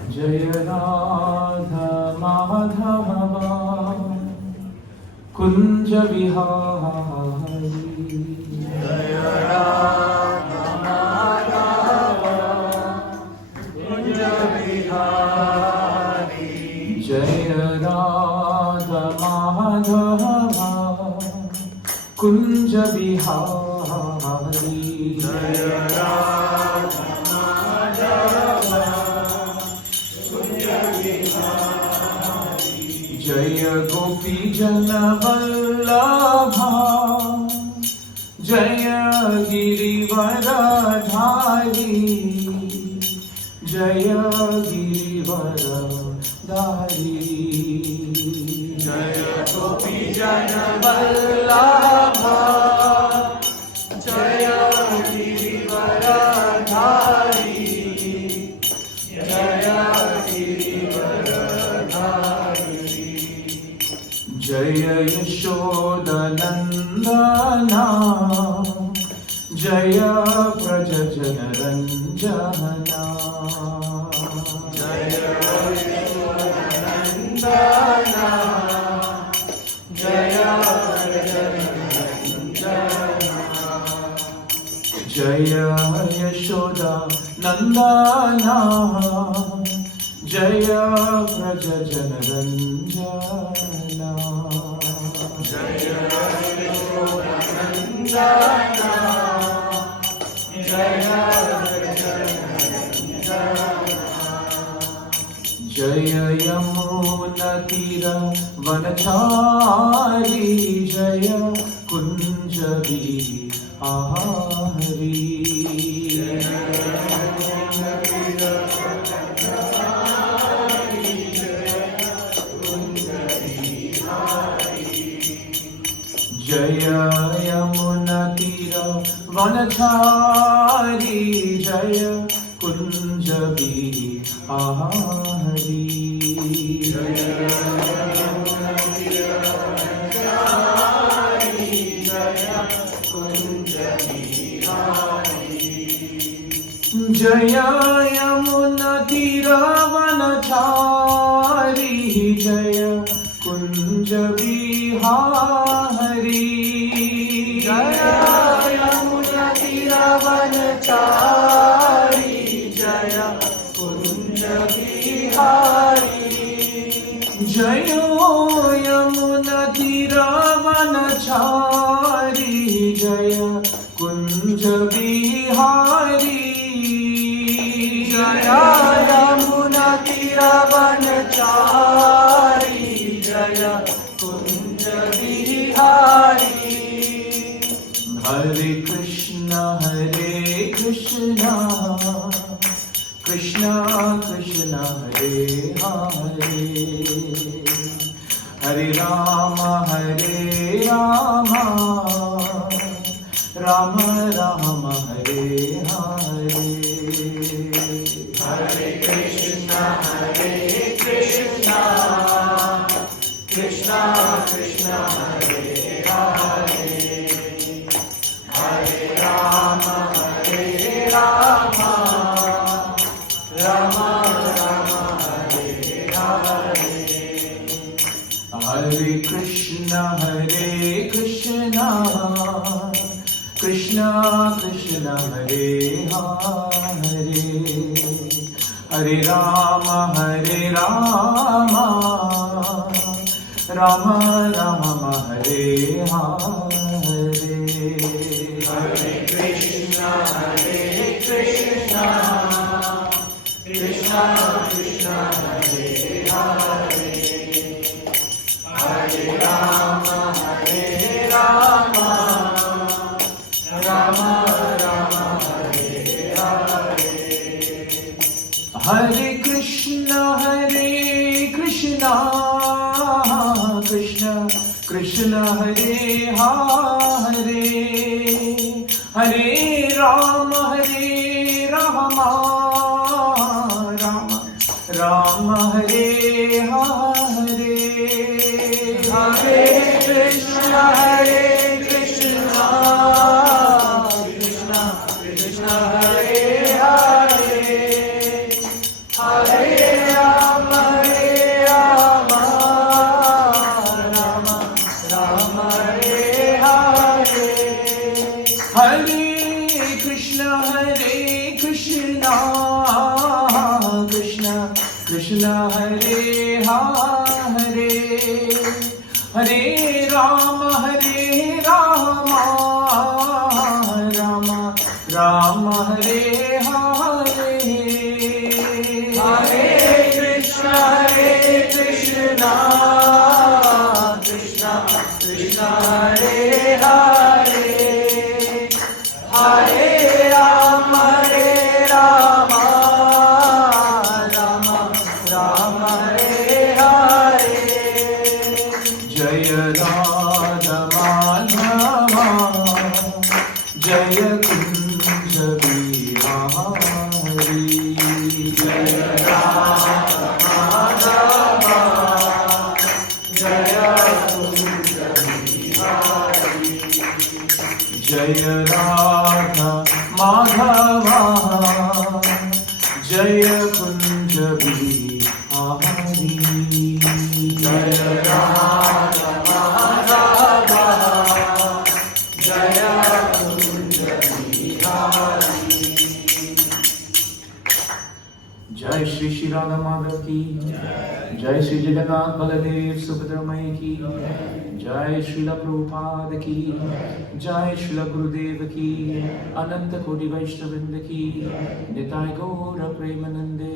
जय राधा माधव कुंज विहारी। जय राधा माधव कुंज विहारी। जय राधा माधव कुंज विहारी। जय राधा माधव कुंज विहारी। जय गोपी जन वल्लभा जय गिरिवरधारी। जय गिरिवरधारी। जय गोपी जन वल्लभा जय गिरिवरधारी। जय गिरिवरधारी। जय यशोदनंदना जय व्रज जनरंजना। जय यशोदनंदना जय व्रज जनरंजना। जय यशोदा नंदना जय व्रज जनरंजना। जय यशोदनंदना जय व्रज जनरंजना। जय यमुनतीरवनचारी जय कुंज विहारी। जय यमुनतीरवनचारी जय कुंज विहारी। जय यमुनतीरवनचारी जय कुंज विहारी। जय यमुनतीरवनचारी जय कुंज विहारी। जय यमुनतीरवनचारी जय कुंज विहारी। जय यमुनतीरवनचारी जय कुंज विहारी। हरे कृष्ण कृष्ण कृष्ण हरे हरे। हरे राम राम राम हरे हरे। हरे कृष्ण कृष्ण कृष्ण हरे हरे। हरे राम राम राम हरे हरे। हरे कृष्ण कृष्ण कृष्ण हरे हरे। हरे राम राम राम हरे हरे। हरे कृष्ण कृष्ण कृष्ण कृष्ण हरे हरे। हरे राम राम राम हरे हरे। हरे कृष्ण कृष्ण कृष्ण हरे हरे। हरे राम राम राम हरे हरे। हरे कृष्ण कृष्ण कृष्ण कृष्ण हरे हरे। हरे Krishna Hare Hare, Hare Rama Rama Rama Hare Hare, Hare Krishna Krishna Krishna Hare Hare, Hare Rama Rama Rama Hare Hare. Jaya Radha Madhava, Jaya Kunja Bihari, Jaya Radha Madhava, Jaya Kunja Bihari, Jaya Radha Madhava, Jaya Kunja Bihari, Jaya Radha Madhava, Jaya Kunja Bihari. Jai Shri Shri Radha Madhav ki, Jai Shri Jagannath Baladev Subhadra Mai ki, Jai Srila Prabhupada ki, Jai Srila Gurudev ki, Ananta Koti Vaishnavinda ki, Nitai Gaura Premanande.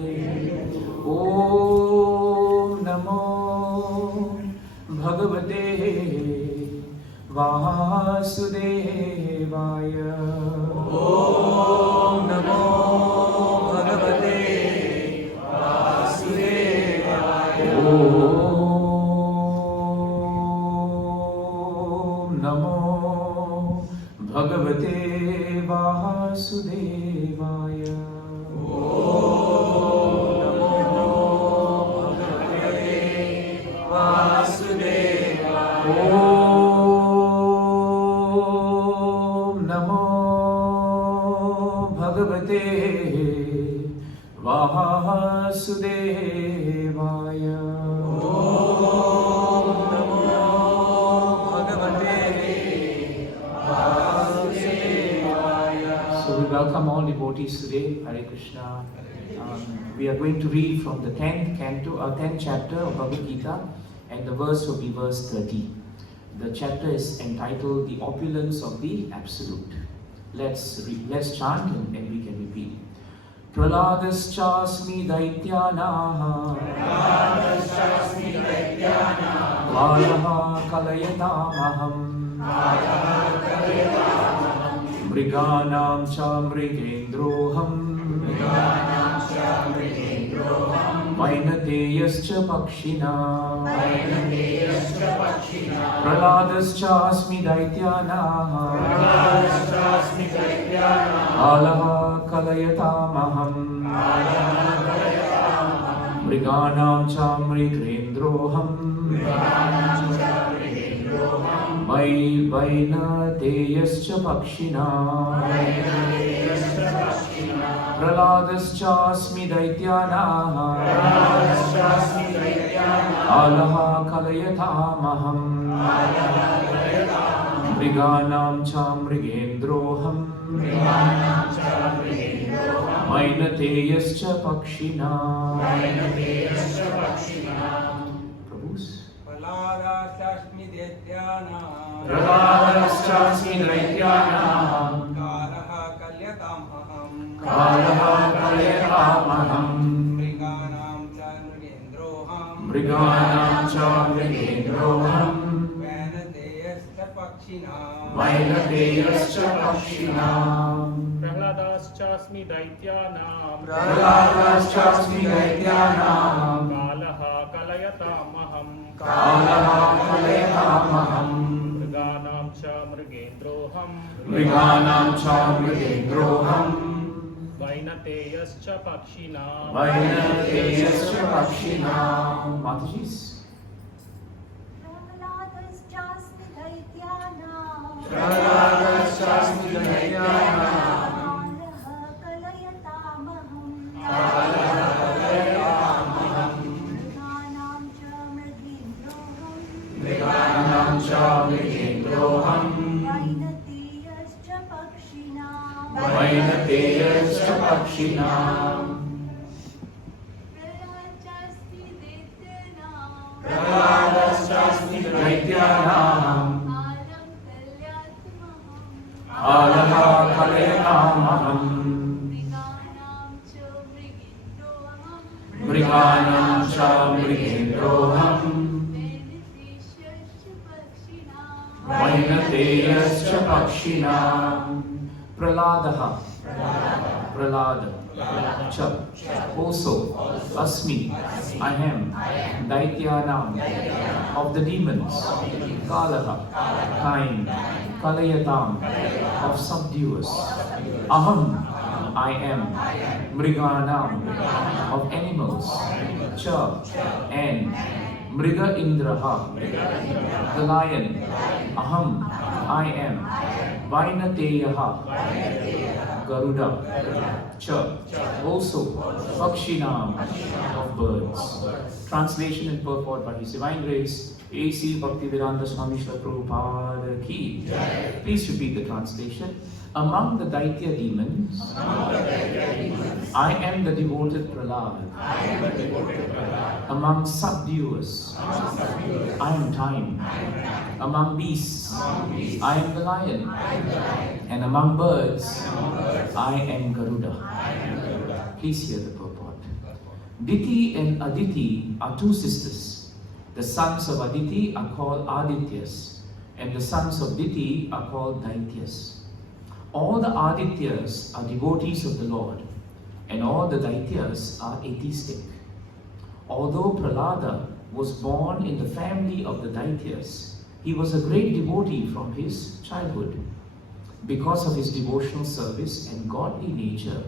Om Namo Bhagavate Vasudevaya. Om Namo Bhagavate Vasudevaya. Om Namo Bhagavate Vasudevaya. Om Namo Bhagavate Vasudevaya. So we welcome all devotees today. Hare Krishna. We are going to read from the 10th chapter of Bhagavad Gita, and the verse will be verse 30. The chapter is entitled The Opulence of the Absolute. Let's chant and we can repeat. Praladaschasmi daityanaha Valaha kalayatamaham Mriganam cha mrigendroham Vainateyascha pakshina Praladaschasmi daityanaha Valaha kalayatamaham Mriganam cha mrigendroham Vainateyascha pakshina Praladaschasmi daityanaha Alaha kalayatamaham Mriganam cha mrigendroham Vainateyascha pakshina. Prabhus. Praladaschasmi daityanaha Kalaha kalyatamaham Mriganam cha mrigendroham Vainateyascha pakshina. Prahladaschasmi daityanam Kalaha kalayatamaham Mriganam cha mrigendroham Vainateyascha pakshina. Matajis. Prahladaschasmi Mriganam cha mrigendroham Vainateyascha pakshina. Daityanaam Alaha Kalayatamaham Mriganam cha Mrigendroham Vainateyascha Pakshinam Praladaha Pralada Cha also Asmi I am Daityanam of the demons Kalaha time Kalayatam of subduers Aham I am Mriganam of animals Cha and Mriga Indraha the lion Aham I am Vainateyaha Garuda Cha also Pakshinam of birds. Translation and purport by His Divine Grace A.C. Bhaktivedanta Swami Srila Prabhupada Ki. Please repeat the translation. Among the Daitya demons, I am the devoted Prahlad. Among subduers, I am time. Among beasts, I am the lion. And among birds, I am Garuda. Please hear the purport. Diti and Aditi are two sisters. The sons of Aditi are called Adityas, and the sons of Diti are called Daityas. All the Adityas are devotees of the Lord, and all the Daityas are atheistic. Although Prahlada was born in the family of the Daityas, he was a great devotee from his childhood. Because of his devotional service and godly nature,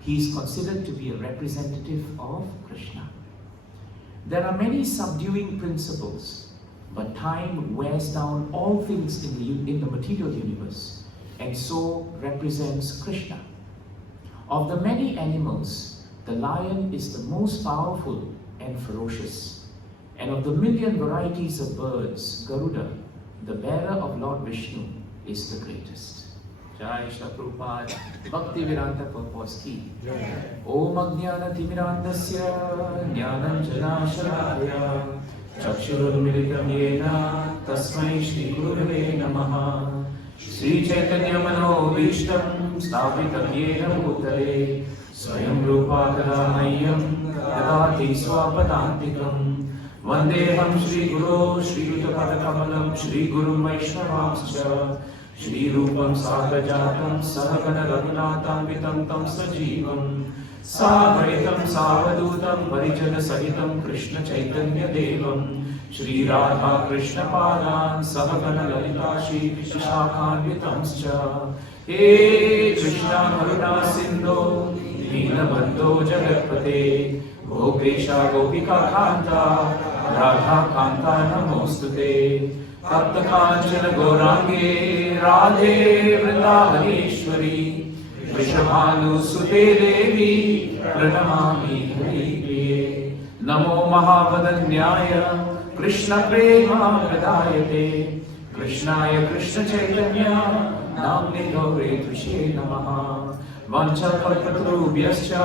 he is considered to be a representative of Krishna. There are many subduing principles, but time wears down all things in the material universe, and so represents Krishna. Of the many animals, the lion is the most powerful and ferocious. And of the million varieties of birds, Garuda, the bearer of Lord Vishnu, is the greatest. Jai Shri Prabhupada Bhaktivedanta Purports Ki. Om Ajnana Timirandasya Jnananjana Shalakaya Chakshurunmilitam Yena Tasmai Shri Gurave Namaha Shri Chaitanya Manobhishtam Sthapitam Yena Bhutale Swayam Rupa Kadamayyam Dadati Swapadantikam Vandeham Shri Guru Shri Yutapadakamalam Shri Guru Vaishnavamscha Shri Rupam Sahajatam Sahagana Raghunatam Vitam Tam Sajivam Savaitam Savadutam Parijana Sahitam Krishna Chaitanya Devam Shri Radha Krishna Padan Sahagana Lalita Shri Shakhan Vitamscha He Krishna Karuna Sindhu Deenabandho Jagatpate Gopesha Gopika Kanta Radha Kanta Namostute Tapta Kanchana Gaurange Radhe Vrindavaneshwari Vrishabhanu Sute Devi Pranamami Haripriye Namo Mahavadanyaya Krishna Premanjana Krishnaya Krishna Chaitanya Namne Gaure Tvishe Namaha Vancha Kalpatarubhyascha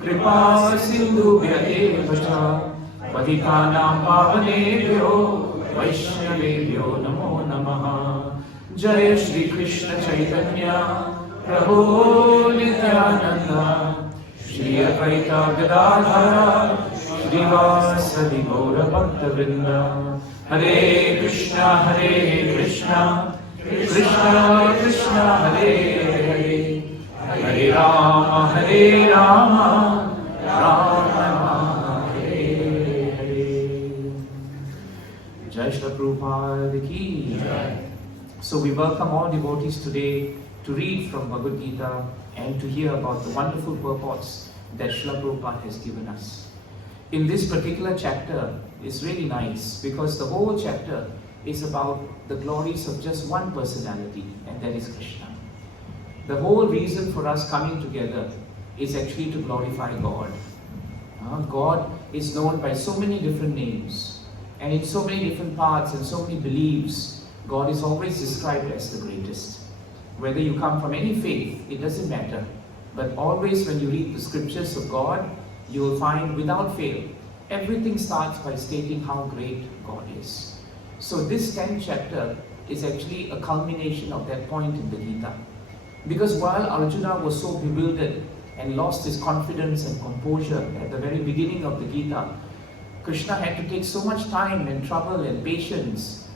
Kripa Sindhubhya eva cha Patitanam Pavanebhyo Vaishnavebhyo Namo Namaha Jaya Shri Krishna Chaitanya Prabhu Nityananda Shri Advaita Gadadhara Srivasadi Gaura Bhaktavrinda Hare Krishna Krishna Krishna Hare Hare Hare Rama Rama Rama Hare Hare. Jai Shri Prabhupada Ki. So we welcome all devotees today to read from Bhagavad Gita and to hear about the wonderful purports that Srila Prabhupada has given us. In this particular chapter is really nice because the whole chapter is about the glories of just one personality, and that is Krishna. The whole reason for us coming together is actually to glorify God. God is known by so many different names, and in so many different parts and so many beliefs, God is always described as the greatest. Whether you come from any faith, it doesn't matter. But always when you read the scriptures of God, you will find without fail, everything starts by stating how great God is. So this 10th chapter is actually a culmination of that point in the Gita. Because while Arjuna was so bewildered and lost his confidence and composure at the very beginning of the Gita, Krishna had to take so much time and trouble and patience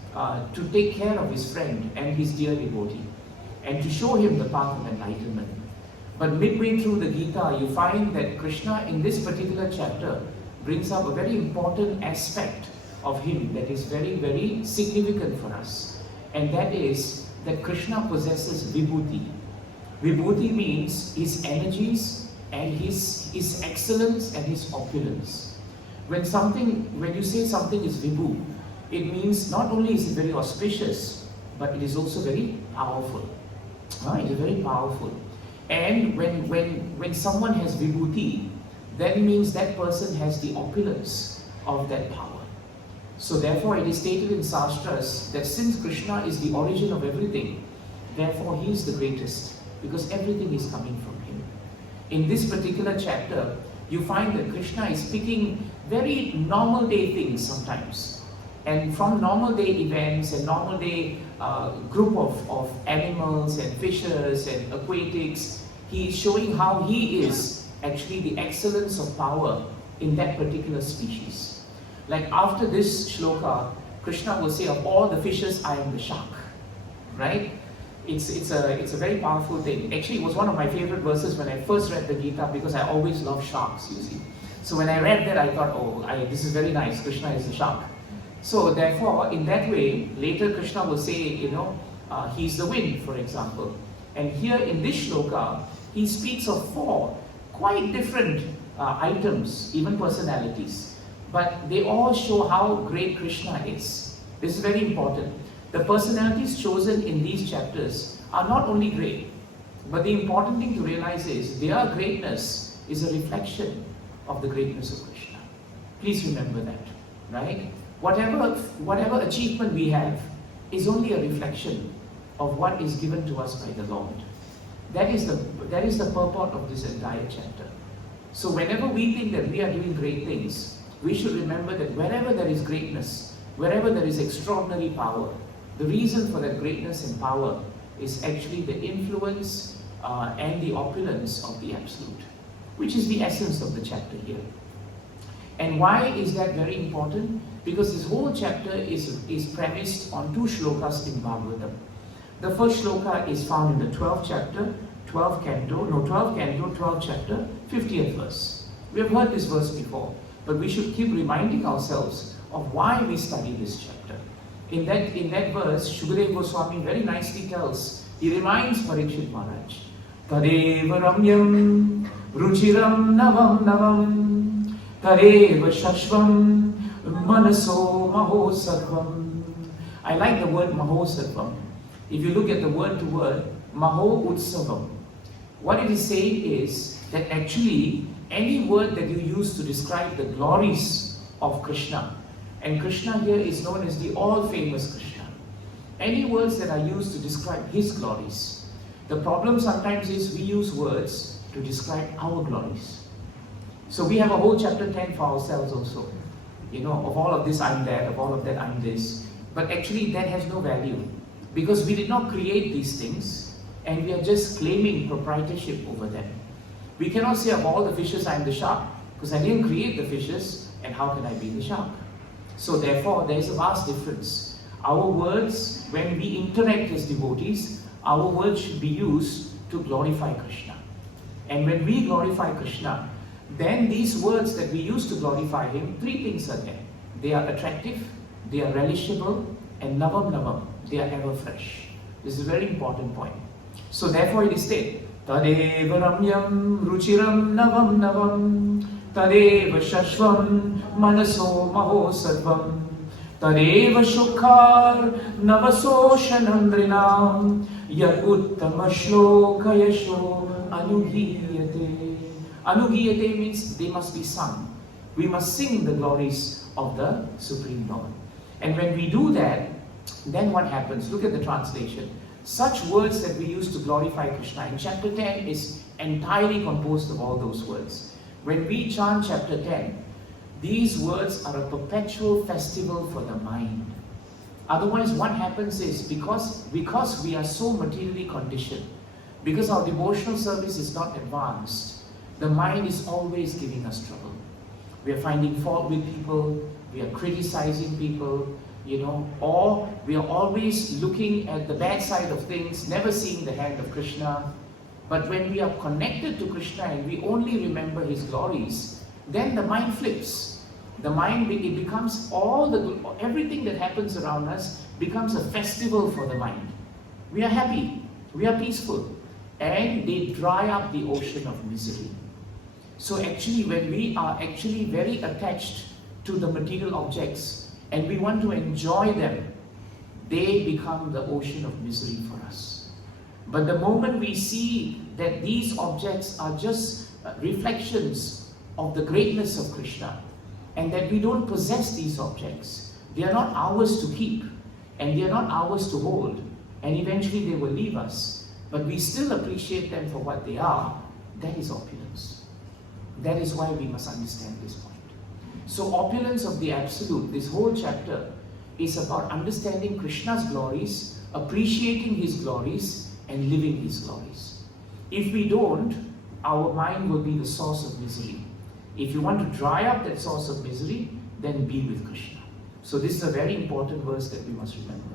to take care of his friend and his dear devotee, and to show him the path of enlightenment. But midway through the Gita, you find that Krishna in this particular chapter brings up a very important aspect of him that is very, very significant for us. And that is that Krishna possesses vibhuti. Vibhuti means his energies and his excellence and his opulence. When you say something is vibhu, it means not only is it very auspicious, but it is also very powerful. It is very powerful. And when someone has vibhuti, that means that person has the opulence of that power. So therefore it is stated in Shastras that since Krishna is the origin of everything, therefore he is the greatest, because everything is coming from him. In this particular chapter, you find that Krishna is picking very normal day things sometimes. And from normal day events and normal day group of animals and fishes and aquatics, he is showing how he is actually the excellence of power in that particular species. Like after this shloka, Krishna will say, of all the fishes, I am the shark. Right? It's a very powerful thing. Actually, it was one of my favorite verses when I first read the Gita, because I always love sharks, you see. So when I read that, I thought, this is very nice. Krishna is the shark. So therefore, in that way, later Krishna will say, he's the wind, for example. And here in this shloka, he speaks of 4 quite different items, even personalities. But they all show how great Krishna is. This is very important. The personalities chosen in these chapters are not only great, but the important thing to realize is their greatness is a reflection of the greatness of Krishna. Please remember that, right? Whatever achievement we have is only a reflection of what is given to us by the Lord. That is the purport of this entire chapter. So whenever we think that we are doing great things, we should remember that wherever there is greatness, wherever there is extraordinary power, the reason for that greatness and power is actually the influence and the opulence of the Absolute, which is the essence of the chapter here. And why is that very important? Because this whole chapter is premised on 2 shlokas in Bhagavatam. The first shloka is found in the 12th chapter, 12th canto, 12th chapter, 50th verse. We have heard this verse before, but we should keep reminding ourselves of why we study this chapter. In that verse, Shukadeva Goswami very nicely tells, he reminds Parikshit Maharaj, Tadeva Ramyam Ruchiram Navam Navam Tadeva Shashvam Manaso Mahosarvam. I like the word Mahosarvam. If you look at the word to word, Maho Utsavam, what it is saying is that actually any word that you use to describe the glories of Krishna, and Krishna here is known as the all-famous Krishna. Any words that are used to describe his glories. The problem sometimes is we use words to describe our glories. So we have a whole chapter 10 for ourselves also. Of all of this I'm that, of all of that I'm this. But actually that has no value, because we did not create these things and we are just claiming proprietorship over them. We cannot say of all the fishes I'm the shark, because I didn't create the fishes, and how can I be the shark? So therefore, there is a vast difference. Our words, when we interact as devotees, our words should be used to glorify Krishna. And when we glorify Krishna, then these words that we use to glorify him, 3 things are there. They are attractive, they are relishable, and navam navam, they are ever fresh. This is a very important point. So therefore it is stated, Tadeva Ramyam Ruchiram Navam Navam Tadeva Shashvam Manaso Mahosarvam Tadeva Shukhar Navasoshanandrinam Yad Uttama Shloka Yasho Anuhiyate. Anuhiyate means they must be sung. We must sing the glories of the Supreme Lord. And when we do that, then what happens? Look at the translation. Such words that we use to glorify Krishna in chapter 10 is entirely composed of all those words. When we chant chapter 10, these words are a perpetual festival for the mind. Otherwise, what happens is, because we are so materially conditioned, because our devotional service is not advanced, the mind is always giving us trouble. We are finding fault with people, we are criticizing people, or we are always looking at the bad side of things, never seeing the hand of Krishna. But when we are connected to Krishna and we only remember His glories, then the mind flips. The mind, it becomes everything that happens around us becomes a festival for the mind. We are happy, we are peaceful, and they dry up the ocean of misery. So actually, when we are actually very attached to the material objects and we want to enjoy them, they become the ocean of misery for us. But the moment we see that these objects are just reflections of the greatness of Krishna, and that we don't possess these objects, they are not ours to keep, and they are not ours to hold, and eventually they will leave us, but we still appreciate them for what they are, that is opulence. That is why we must understand this point. So opulence of the Absolute, this whole chapter is about understanding Krishna's glories, appreciating His glories, and living His glories. If we don't, our mind will be the source of misery. If you want to dry up that source of misery, then be with Krishna. So this is a very important verse that we must remember.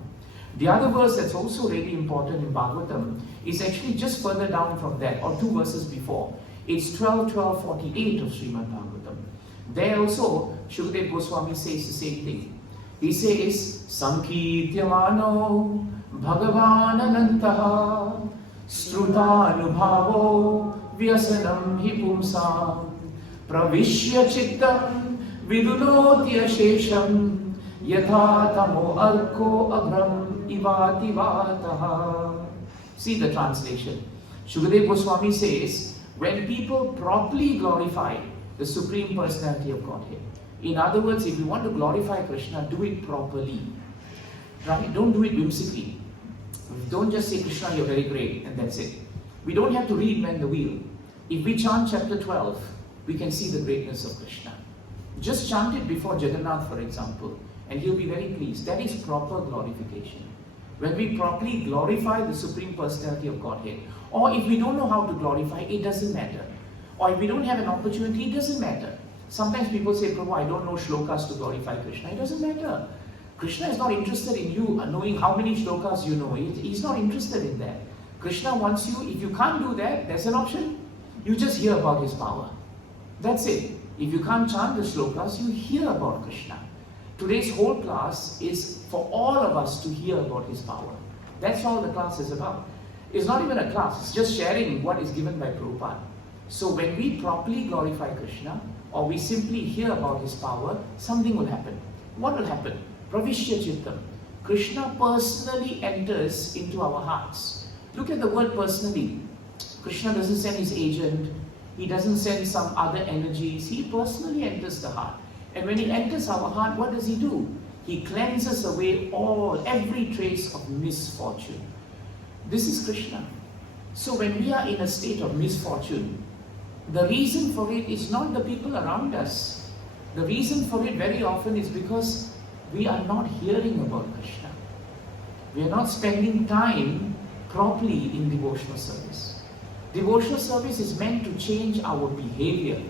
The other verse that's also really important in Bhagavatam is actually just further down from that, or 2 verses before. It's 12:48 of Srimad Bhagavatam. There also, Shukadeva Goswami says the same thing. He says, Sankirtyamano Bhagavan Anantaha Strutanubhavo Vyasanam hi pumsam Pravishya Chittam Vidunoti Ashesham Yatha Tamo Arko Abram Ivati Vataha. See the translation. Shukadeva Goswami says, when people properly glorify the Supreme Personality of Godhead, in other words, if you want to glorify Krishna, do it properly. Right? Don't do it whimsically. Don't just say, Krishna, you're very great, and that's it. We don't have to reinvent the wheel. If we chant chapter 12, we can see the greatness of Krishna. Just chant it before Jagannath, for example, and he'll be very pleased. That is proper glorification. When we properly glorify the Supreme Personality of Godhead, or if we don't know how to glorify, it doesn't matter. Or if we don't have an opportunity, it doesn't matter. Sometimes people say, Prabhu, I don't know shlokas to glorify Krishna. It doesn't matter. Krishna is not interested in you knowing how many shlokas you know. He's not interested in that. Krishna wants you, if you can't do that, there's an option. You just hear about His power. That's it. If you can't chant the shlokas, you hear about Krishna. Today's whole class is for all of us to hear about His power. That's all the class is about. It's not even a class, it's just sharing what is given by Prabhupada. So when we properly glorify Krishna, or we simply hear about His power, something will happen. What will happen? Pravishya Chittam. Krishna personally enters into our hearts. Look at the word personally. Krishna doesn't send His agent, He doesn't send some other energies, He personally enters the heart. And when He enters our heart, what does He do? He cleanses away every trace of misfortune. This is Krishna. So when we are in a state of misfortune, the reason for it is not the people around us. The reason for it very often is because we are not hearing about Krishna. We are not spending time properly in devotional service. Devotional service is meant to change our behavior.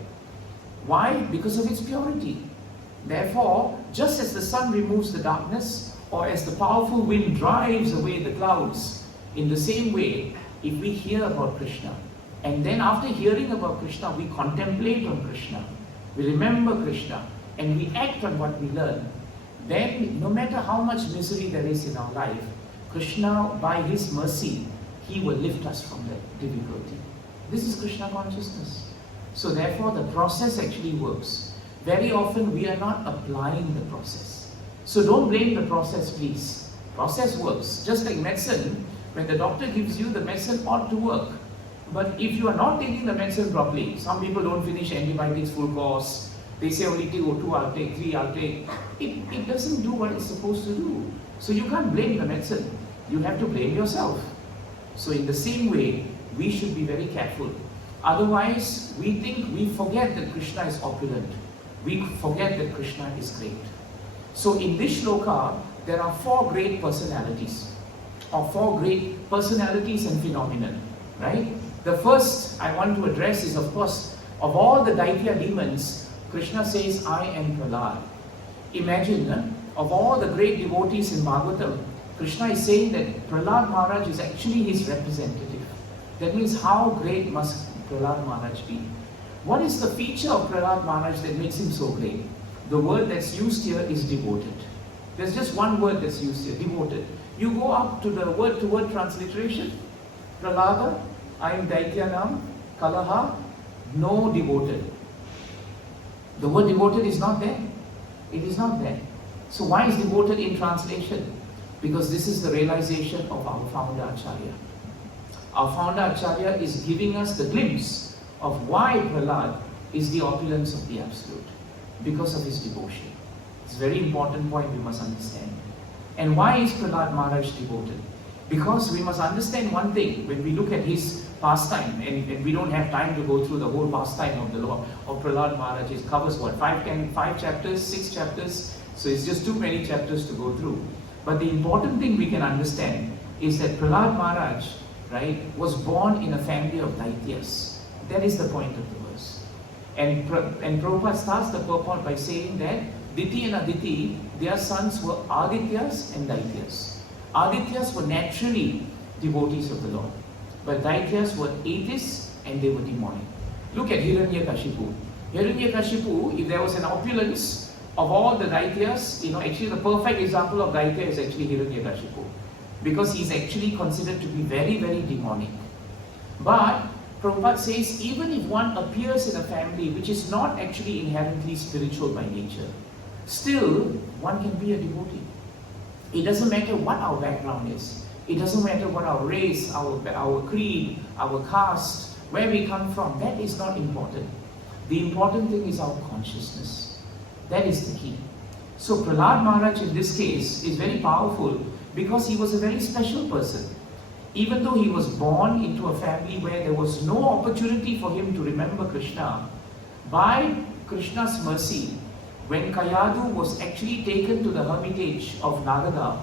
Why? Because of its purity. Therefore, just as the sun removes the darkness, or as the powerful wind drives away the clouds, in the same way, if we hear about Krishna, and then after hearing about Krishna, we contemplate on Krishna, we remember Krishna, and we act on what we learn, then no matter how much misery there is in our life, Krishna, by His mercy, He will lift us from that difficulty. This is Krishna consciousness. So therefore, the process actually works. Very often we are not applying the process. So don't blame the process, please. Process works. Just like medicine, when the doctor gives you, the medicine ought to work. But if you are not taking the medicine properly, some people don't finish antibiotics full course. They say only take 2 I'll take, 3 I'll take. It doesn't do what it's supposed to do. So you can't blame the medicine. You have to blame yourself. So in the same way, we should be very careful. Otherwise, we forget that Krishna is opulent. We forget that Krishna is great. So in this shloka, there are four great personalities, or four great personalities and phenomenon, right? The first I want to address is, of course, of all the Daitya demons, Krishna says, I am Prahlad. Imagine, of all the great devotees in Bhagavatam, Krishna is saying that Prahlad Maharaj is actually his representative. That means how great must Prahlad Maharaj be? What is the feature of Prahlad Maharaj that makes him so great? The word that's used here is devoted. There's just one word that's used here, devoted. You go up to the word-to-word transliteration. Prahlada, I am Daityanam, Kalaha, no devoted. The word devoted is not there. It is not there. So why is devoted in translation? Because this is the realization of our founder Acharya. Our founder Acharya is giving us the glimpse of why Prahlad is the opulence of the Absolute. Because of his devotion. It's a very important point we must understand. And why is Prahlad Maharaj devoted? Because we must understand one thing, when we look at his pastime, and we don't have time to go through the whole pastime of the Lord, of Prahlad Maharaj. It covers what, 5 chapters, 6 chapters? So it's just too many chapters to go through. But the important thing we can understand is that Prahlad Maharaj, right, was born in a family of Daityas. That is the point of the verse. And Prabhupada starts the purport by saying that Diti and Aditi, their sons were Adityas and Daityas. Adityas were naturally devotees of the Lord, but Daityas were atheists and they were demonic. Look at Hiranyakashipu. Hiranyakashipu, if there was an opulence of all the Daityas, actually the perfect example of Daitya is actually Hiranyakashipu, because he's actually considered to be very, very demonic. But Prabhupada says, even if one appears in a family which is not actually inherently spiritual by nature, still one can be a devotee. It doesn't matter what our background is. It doesn't matter what our race, our creed, our caste, where we come from. That is not important. The important thing is our consciousness. That is the key. So Prahlad Maharaj in this case is very powerful because he was a very special person. Even though he was born into a family where there was no opportunity for him to remember Krishna, by Krishna's mercy, when Kayadu was actually taken to the hermitage of Nagada,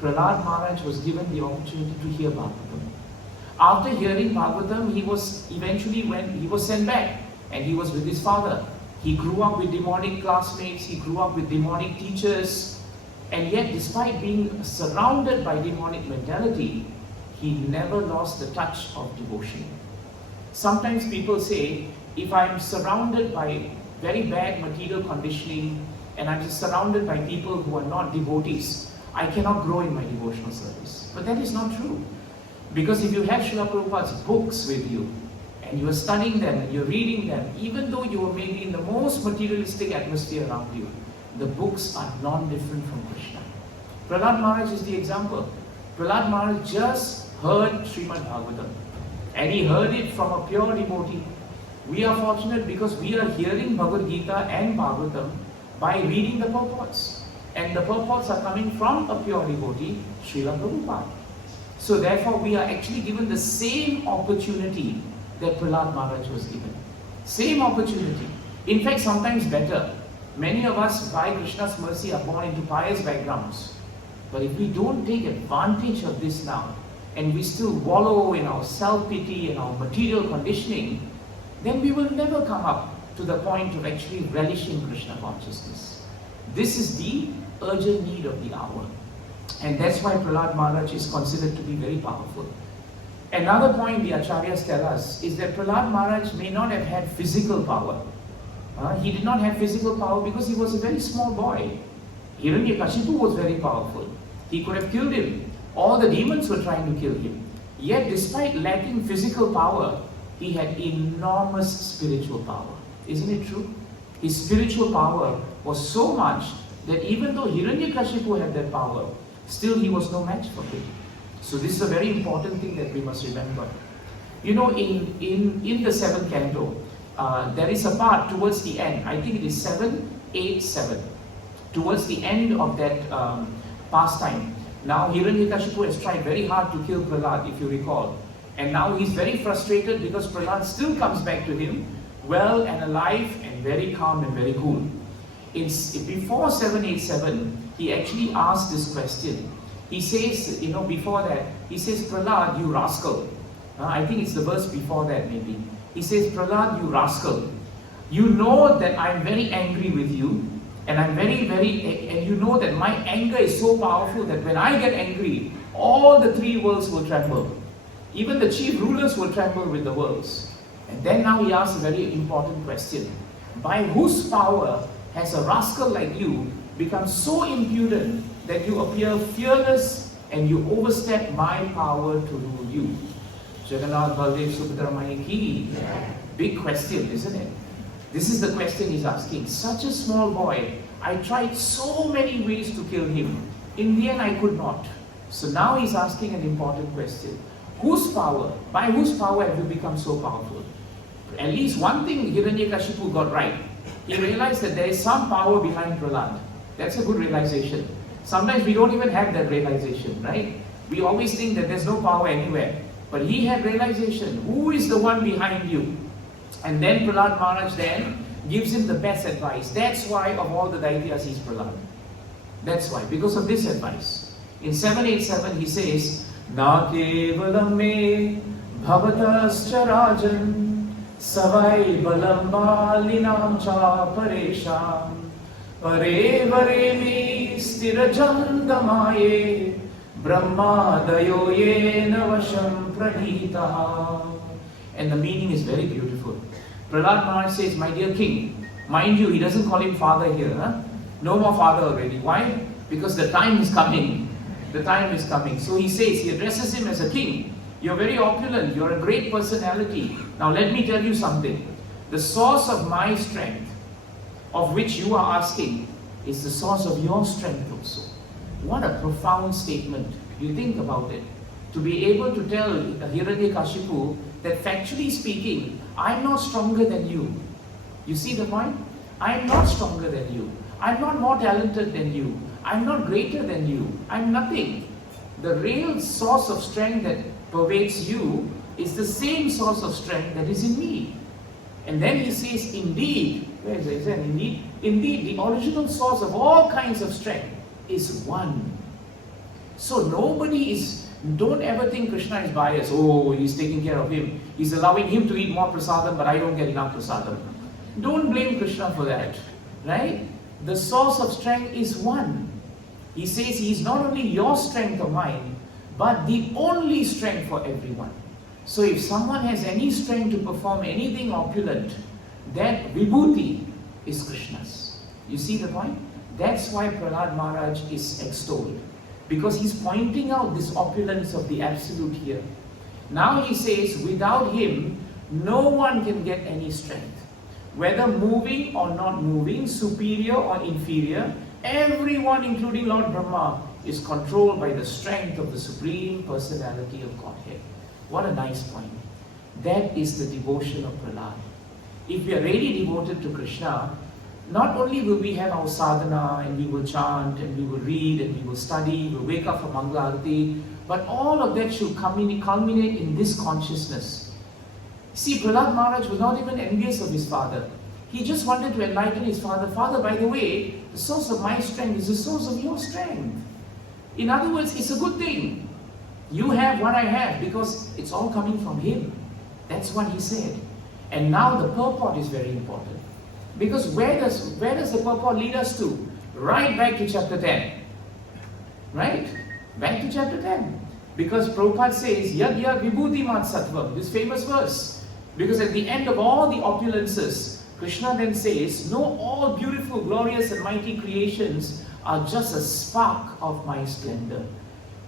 Prahlad Maharaj was given the opportunity to hear Bhagavatam. After hearing Bhagavatam, he was sent back and he was with his father. He grew up with demonic classmates, he grew up with demonic teachers, and yet despite being surrounded by demonic mentality, he never lost the touch of devotion. Sometimes people say, if I am surrounded by very bad material conditioning and I'm just surrounded by people who are not devotees, I cannot grow in my devotional service. But that is not true. Because if you have Srila Prabhupada's books with you, and you are studying them, and you're reading them, even though you are maybe in the most materialistic atmosphere around you, the books are non-different from Krishna. Prahlad Maharaj is the example. Prahlad Maharaj just heard Srimad Bhagavatam, and he heard it from a pure devotee. We are fortunate because we are hearing Bhagavad Gita and Bhagavatam by reading the purports. And the purports are coming from a pure devotee, Srila Prabhupada. So therefore we are actually given the same opportunity that Prahlad Maharaj was given. Same opportunity. In fact, sometimes better. Many of us, by Krishna's mercy, are born into pious backgrounds. But if we don't take advantage of this now, and we still wallow in our self-pity and our material conditioning, then we will never come up to the point of actually relishing Krishna consciousness. This is the urgent need of the hour. And that's why Prahlad Maharaj is considered to be very powerful. Another point the Acharyas tell us is that Prahlad Maharaj may not have had physical power. He did not have physical power because he was a very small boy. Hiranyakashipu was very powerful. He could have killed him. All the demons were trying to kill him. Yet despite lacking physical power, he had enormous spiritual power. Isn't it true? His spiritual power was so much that even though Hiranyakashipu had that power, still he was no match for him. So this is a very important thing that we must remember. In the 7th canto, there is a part towards the end, I think it is 7, 8, 7. Towards the end of that pastime, now Hiranyakashipu has tried very hard to kill Prahlad, if you recall. And now he's very frustrated because Prahlad still comes back to him, well and alive and very calm and very cool. Before 787, he actually asked this question. He says, before that, he says, Prahlad, you rascal. I think it's the verse before that maybe. He says, Prahlad, you rascal. You know that I'm very angry with you, and and you know that my anger is so powerful that when I get angry, all the three worlds will tremble. Even the chief rulers will tremble with the worlds. And then now he asks a very important question. By whose power has a rascal like you become so impudent that you appear fearless and you overstep my power to rule you? Jagannath Baldev Subhadra ki. Big question, isn't it? This is the question he's asking. Such a small boy, I tried so many ways to kill him. In the end, I could not. So now he's asking an important question. By whose power have you become so powerful? At least one thing Hiranyakashipu got right. He realized that there is some power behind Prahlad. That's a good realization. Sometimes we don't even have that realization, right? We always think that there's no power anywhere. But he had realization. Who is the one behind you? And then Prahlad Maharaj then gives him the best advice. That's why of all the Daityas he's Prahlad. That's why, because of this advice. In 787 he says, Na kevalam me bhavatascha rajan savai balam balinam cha paresham pare varemi stirajandamaye brahma dayo ye navasham pranitaha. And the meaning is very beautiful. Prahlad Maharaj says, my dear king, mind you, he doesn't call him father here. Huh? No more father already. Why? Because the time is coming. The time is coming. So he says, he addresses him as a king. You're very opulent. You're a great personality. Now let me tell you something. The source of my strength, of which you are asking, is the source of your strength also. What a profound statement. You think about it. To be able to tell Hiranyakashipu that factually speaking, I'm not stronger than you. You see the point? I'm not stronger than you. I'm not more talented than you. I'm not greater than you. I'm nothing. The real source of strength that pervades you is the same source of strength that is in me. And then he says, indeed, where is it? Indeed, the original source of all kinds of strength is one. So don't ever think Krishna is biased. Oh, he's taking care of him. He's allowing him to eat more prasadam, but I don't get enough prasadam. Don't blame Krishna for that. Right? The source of strength is one. He says he is not only your strength or mine, but the only strength for everyone. So if someone has any strength to perform anything opulent, that vibhuti is Krishna's. You see the point? That's why Prahlad Maharaj is extolled. Because he's pointing out this opulence of the Absolute here. Now he says, without him, no one can get any strength. Whether moving or not moving, superior or inferior, everyone, including Lord Brahma, is controlled by the strength of the Supreme Personality of Godhead. What a nice point. That is the devotion of Prahlad. If we are really devoted to Krishna, not only will we have our sadhana and we will chant and we will read and we will study, we'll wake up for Mangala Arati, but all of that should culminate in this consciousness. See, Prahlad Maharaj was not even envious of his father. He just wanted to enlighten his father. Father, by the way, the source of my strength is the source of your strength. In other words, it's a good thing. You have what I have because it's all coming from him. That's what he said. And now the purport is very important. Because where does the purport lead us to? Right back to chapter 10. Right? Back to chapter 10. Because Prabhupada says, Yad yad vibhuti mat sattvam, this famous verse. Because at the end of all the opulences, Krishna then says, no, all beautiful, glorious and mighty creations are just a spark of my splendor.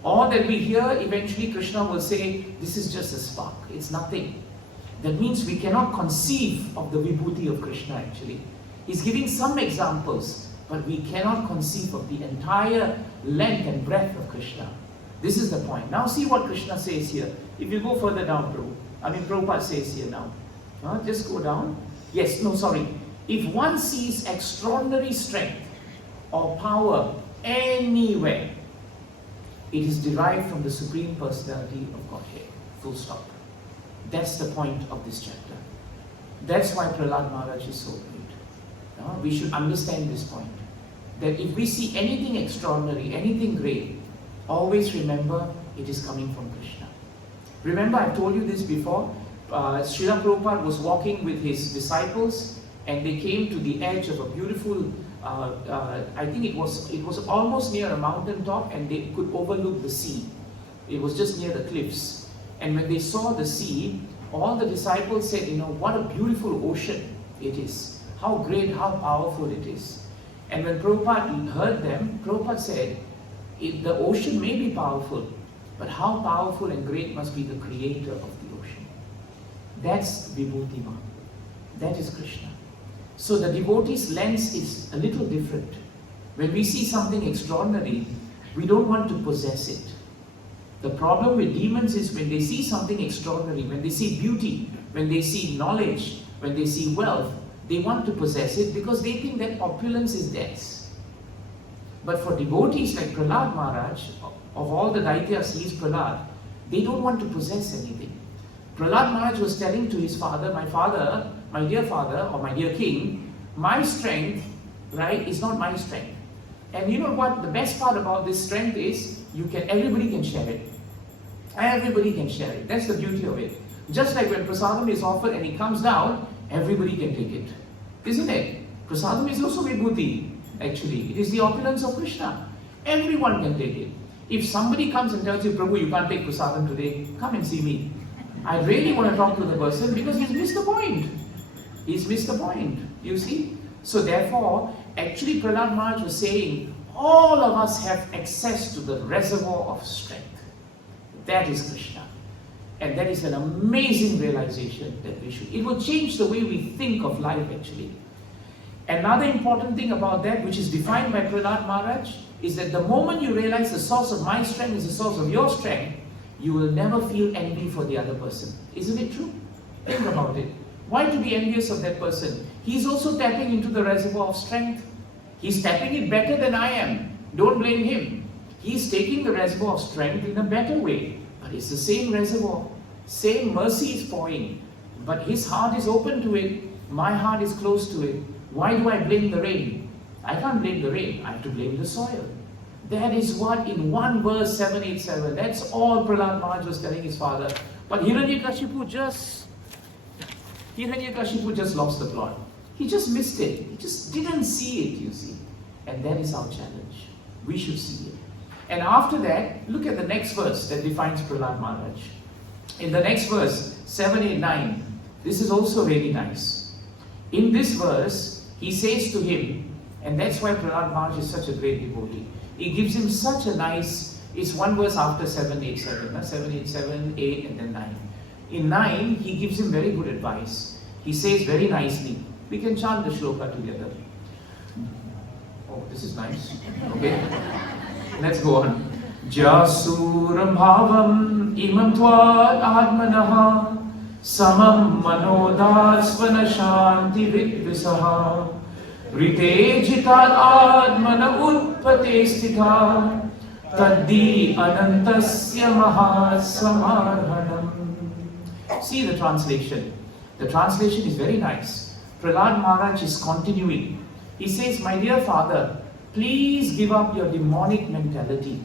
All that we hear, eventually Krishna will say, this is just a spark, it's nothing. That means we cannot conceive of the vibhuti of Krishna actually. He's giving some examples, but we cannot conceive of the entire length and breadth of Krishna. This is the point. Now see what Krishna says here. If you go further down, Prabhupada says here now. Just go down. Yes, no, sorry. If one sees extraordinary strength or power anywhere, it is derived from the Supreme Personality of Godhead. Full stop. That's the point of this chapter. That's why Prahlad Maharaj is so great. We should understand this point. That if we see anything extraordinary, anything great, always remember it is coming from Krishna. Remember, I've told you this before. Srila Prabhupada was walking with his disciples and they came to the edge of a beautiful, I think it was almost near a mountain top and they could overlook the sea. It was just near the cliffs. And when they saw the sea, all the disciples said, what a beautiful ocean it is. How great, how powerful it is. And when Prabhupada heard them, Prabhupada said, the ocean may be powerful, but how powerful and great must be the creator of the ocean. That's Vibhutima. That is Krishna. So the devotee's lens is a little different. When we see something extraordinary, we don't want to possess it. The problem with demons is when they see something extraordinary, when they see beauty, when they see knowledge, when they see wealth, they want to possess it because they think that opulence is theirs. But for devotees like Prahlad Maharaj, of all the Daityas, he is Prahlad, they don't want to possess anything. Prahlad Maharaj was telling to his father, my dear father, or my dear king, my strength, right, is not my strength. And you know what? The best part about this strength is everybody can share it. Everybody can share it. That's the beauty of it. Just like when prasadam is offered and it comes down, everybody can take it. Isn't it? Prasadam is also vibhuti, actually. It is the opulence of Krishna. Everyone can take it. If somebody comes and tells you, Prabhu, you can't take prasadam today, come and see me. I really want to talk to the person because he's missed the point. He's missed the point. You see? So therefore, actually Prahlad Maharaj was saying, all of us have access to the reservoir of strength. That is Krishna. And that is an amazing realization that we should. It will change the way we think of life actually. Another important thing about that, which is defined by Prahlad Maharaj, is that the moment you realize the source of my strength is the source of your strength, you will never feel envy for the other person. Isn't it true? Think about it. Why to be envious of that person? He's also tapping into the reservoir of strength. He's tapping it better than I am. Don't blame him. He's taking the reservoir of strength in a better way. But it's the same reservoir. Same mercy is pouring. But his heart is open to it. My heart is close to it. Why do I blame the rain? I can't blame the rain. I have to blame the soil. That is what in one verse 787, that's all Prahlad Maharaj was telling his father. But Hiranyakashipu just lost the plot. He just missed it. He just didn't see it, you see. And that is our challenge. We should see it. And after that, look at the next verse that defines Prahlad Maharaj. In the next verse, 789, this is also really nice. In this verse, he says to him, and that's why Prahlad Maharaj is such a great devotee. He gives him such a nice, it's one verse after 787, 787, 8 and then 9. In 9, he gives him very good advice. He says very nicely, we can chant the shloka together. Oh, this is nice. Okay, let's go on. Jasuram bhavam imam tvad admanaha samam manodasvana shanti vidvisaha rite jitad admana utpate stitha taddi anantasya mahasamarhanam. See the translation. The translation is very nice. Prahlad Maharaj is continuing. He says, my dear father, please give up your demonic mentality.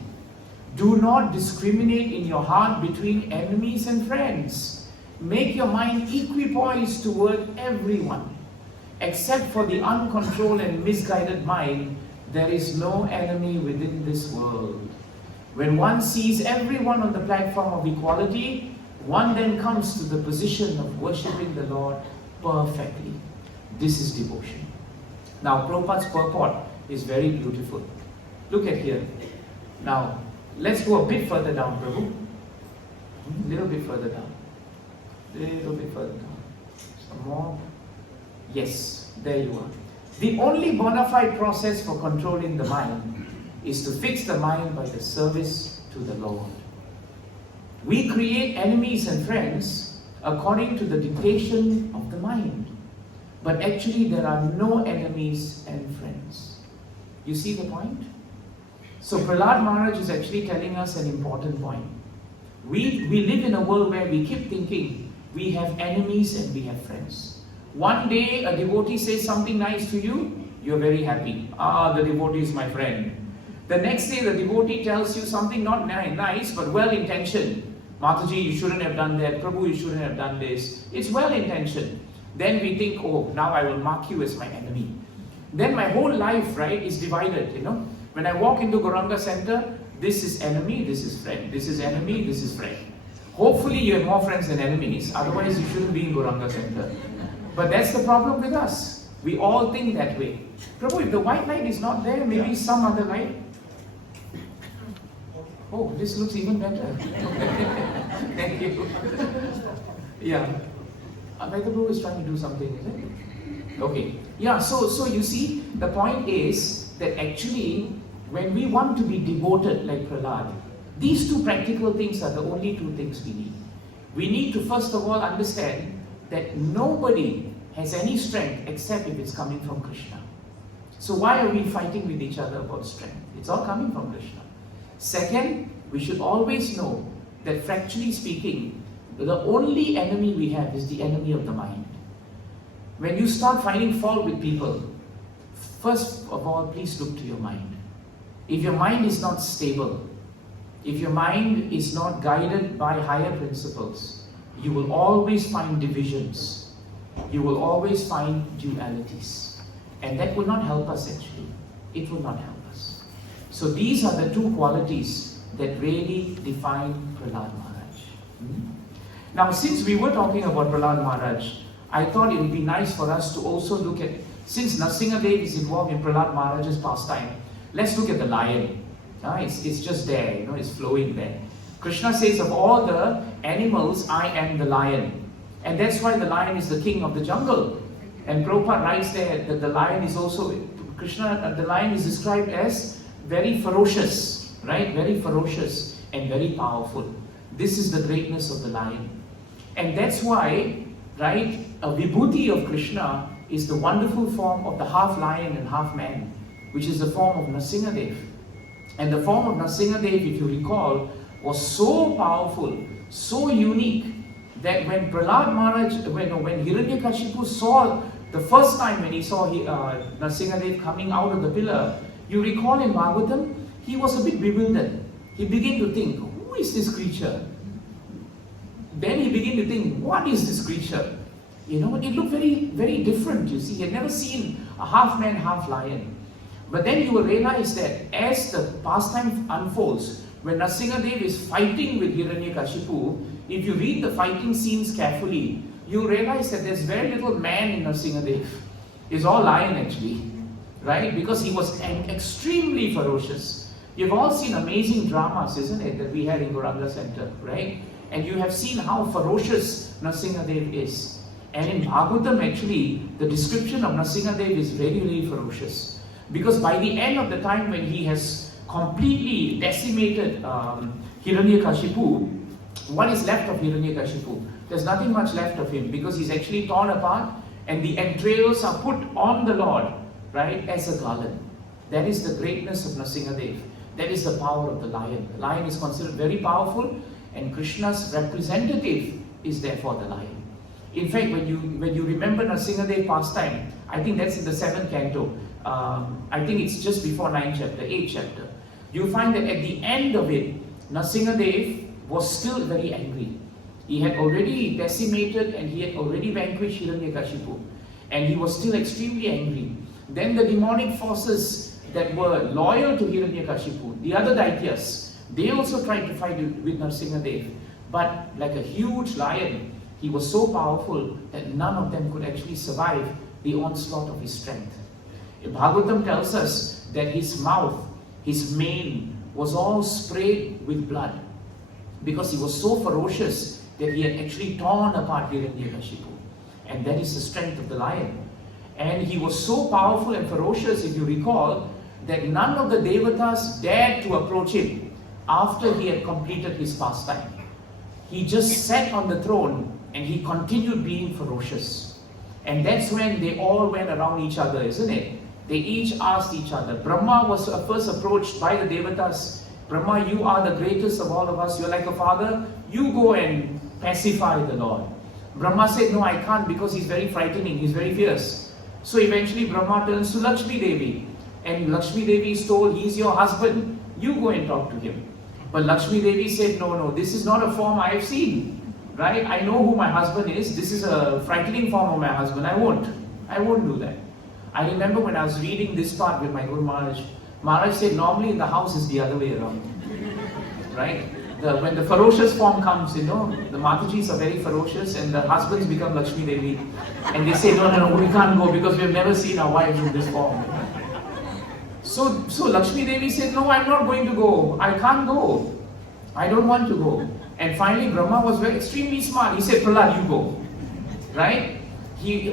Do not discriminate in your heart between enemies and friends. Make your mind equipoised toward everyone. Except for the uncontrolled and misguided mind, there is no enemy within this world. When one sees everyone on the platform of equality, one then comes to the position of worshipping the Lord perfectly. This is devotion. Now, Prabhupada's purport is very beautiful. Look at here. Now, let's go a bit further down, Prabhu. A little bit further down. Little bit further down. Some more. Yes, there you are. The only bona fide process for controlling the mind is to fix the mind by the service to the Lord. We create enemies and friends according to the dictation of the mind. But actually there are no enemies and friends. You see the point? So Prahlad Maharaj is actually telling us an important point. We live in a world where we keep thinking we have enemies and we have friends. One day a devotee says something nice to you, you're very happy. Ah, the devotee is my friend. The next day the devotee tells you something not nice but well-intentioned. Mataji, you shouldn't have done that. Prabhu, you shouldn't have done this. It's well-intentioned. Then we think, oh, now I will mark you as my enemy. Then my whole life, right, is divided, you know. When I walk into Gauranga Center, this is enemy, this is friend. This is enemy, this is friend. Hopefully you have more friends than enemies. Otherwise you shouldn't be in Gauranga Center. But that's the problem with us. We all think that way. Prabhu, if the white light is not there, maybe some other light. Oh, this looks even better. Thank you. Yeah. Advaita Prabhu is trying to do something, is it? Okay. Yeah, so you see, the point is that actually, when we want to be devoted like Prahlad, these two practical things are the only two things we need. We need to first of all understand that nobody has any strength except if it's coming from Krishna. So why are we fighting with each other about strength? It's all coming from Krishna. Second, we should always know that factually speaking, the only enemy we have is the enemy of the mind. When you start finding fault with people, first of all, please look to your mind. If your mind is not stable, if your mind is not guided by higher principles, you will always find divisions. You will always find dualities. And that will not help us actually. It will not help us. So these are the two qualities that really define Prahlad Maharaj. Now, since we were talking about Prahlad Maharaj, I thought it would be nice for us to also look at, since Nrsimhadev is involved in Prahlad Maharaj's pastime, let's look at the lion. It's just there, you know, it's flowing there. Krishna says, of all the animals, I am the lion. And that's why the lion is the king of the jungle. And Prabhupada writes there that the lion is also, the lion is described as very ferocious, right? Very ferocious and very powerful. This is the greatness of the lion. And that's why, right, a vibhuti of Krishna is the wonderful form of the half lion and half man, which is the form of Nrsimhadev. And the form of Nrsimhadev, if you recall, was so powerful, so unique, that when Prahlad Maharaj, when Hiranyakashipu saw, the first time when he saw Nrsimhadev coming out of the pillar, you recall in Bhagavatam, he was a bit bewildered. He began to think, who is this creature? Then he began to think, what is this creature? You know, it looked very, very different, you see. He had never seen a half man, half lion. But then you will realize that as the pastime unfolds, when Nrsimhadev is fighting with Hiranyakashipu, if you read the fighting scenes carefully, you realize that there's very little man in Nrsimhadev. It's all lion actually, right? Because he was extremely ferocious. You've all seen amazing dramas, isn't it, that we had in Gauranga Center, right? And you have seen how ferocious Nrsimhadev is. And in Bhagavatam actually, the description of Nrsimhadev is very, very ferocious. Because by the end of the time when he has completely decimated Hiranyakashipu, what is left of Hiranyakashipu? There's nothing much left of him because he's actually torn apart and the entrails are put on the Lord, right, as a garland. That is the greatness of Nrsimhadev. That is the power of the lion. The lion is considered very powerful and Krishna's representative is therefore the lion. In fact, when you remember Nrsimhadev pastime, I think that's in the 7th canto. I think it's just before 9th chapter, 8th chapter. You find that at the end of it, Nrsimhadev was still very angry. He had already decimated and he had already vanquished Hiranyakashipu. And he was still extremely angry. Then the demonic forces that were loyal to Hiranyakashipu, the other Daityas, they also tried to fight with Nrsimhadev. But like a huge lion, he was so powerful that none of them could actually survive the onslaught of his strength. Bhagavatam tells us that his mouth, his mane, was all sprayed with blood because he was so ferocious that he had actually torn apart Hiranyakashipu. And that is the strength of the lion. And he was so powerful and ferocious, if you recall, that none of the Devatas dared to approach him after he had completed his pastime. He just sat on the throne and he continued being ferocious. And that's when they all went around each other, isn't it? They each asked each other. Brahma was first approached by the Devatas. Brahma, you are the greatest of all of us. You're like a father. You go and pacify the Lord. Brahma said, no, I can't because he's very frightening, he's very fierce. So eventually Brahma turns to Lakshmi Devi. And Lakshmi Devi is told, he's your husband, you go and talk to him. But Lakshmi Devi said, no, this is not a form I have seen. Right? I know who my husband is. This is a frightening form of my husband. I won't do that. I remember when I was reading this part with my Guru Maharaj, Maharaj said normally in the house is the other way around. Right? When the ferocious form comes, the Matajis are very ferocious and the husbands become Lakshmi Devi. And they say, no, we can't go because we have never seen our wives in this form. So Lakshmi Devi said, no, I'm not going to go. I can't go. I don't want to go. And finally Brahma was extremely smart. He said, Prahlad, you go. Right?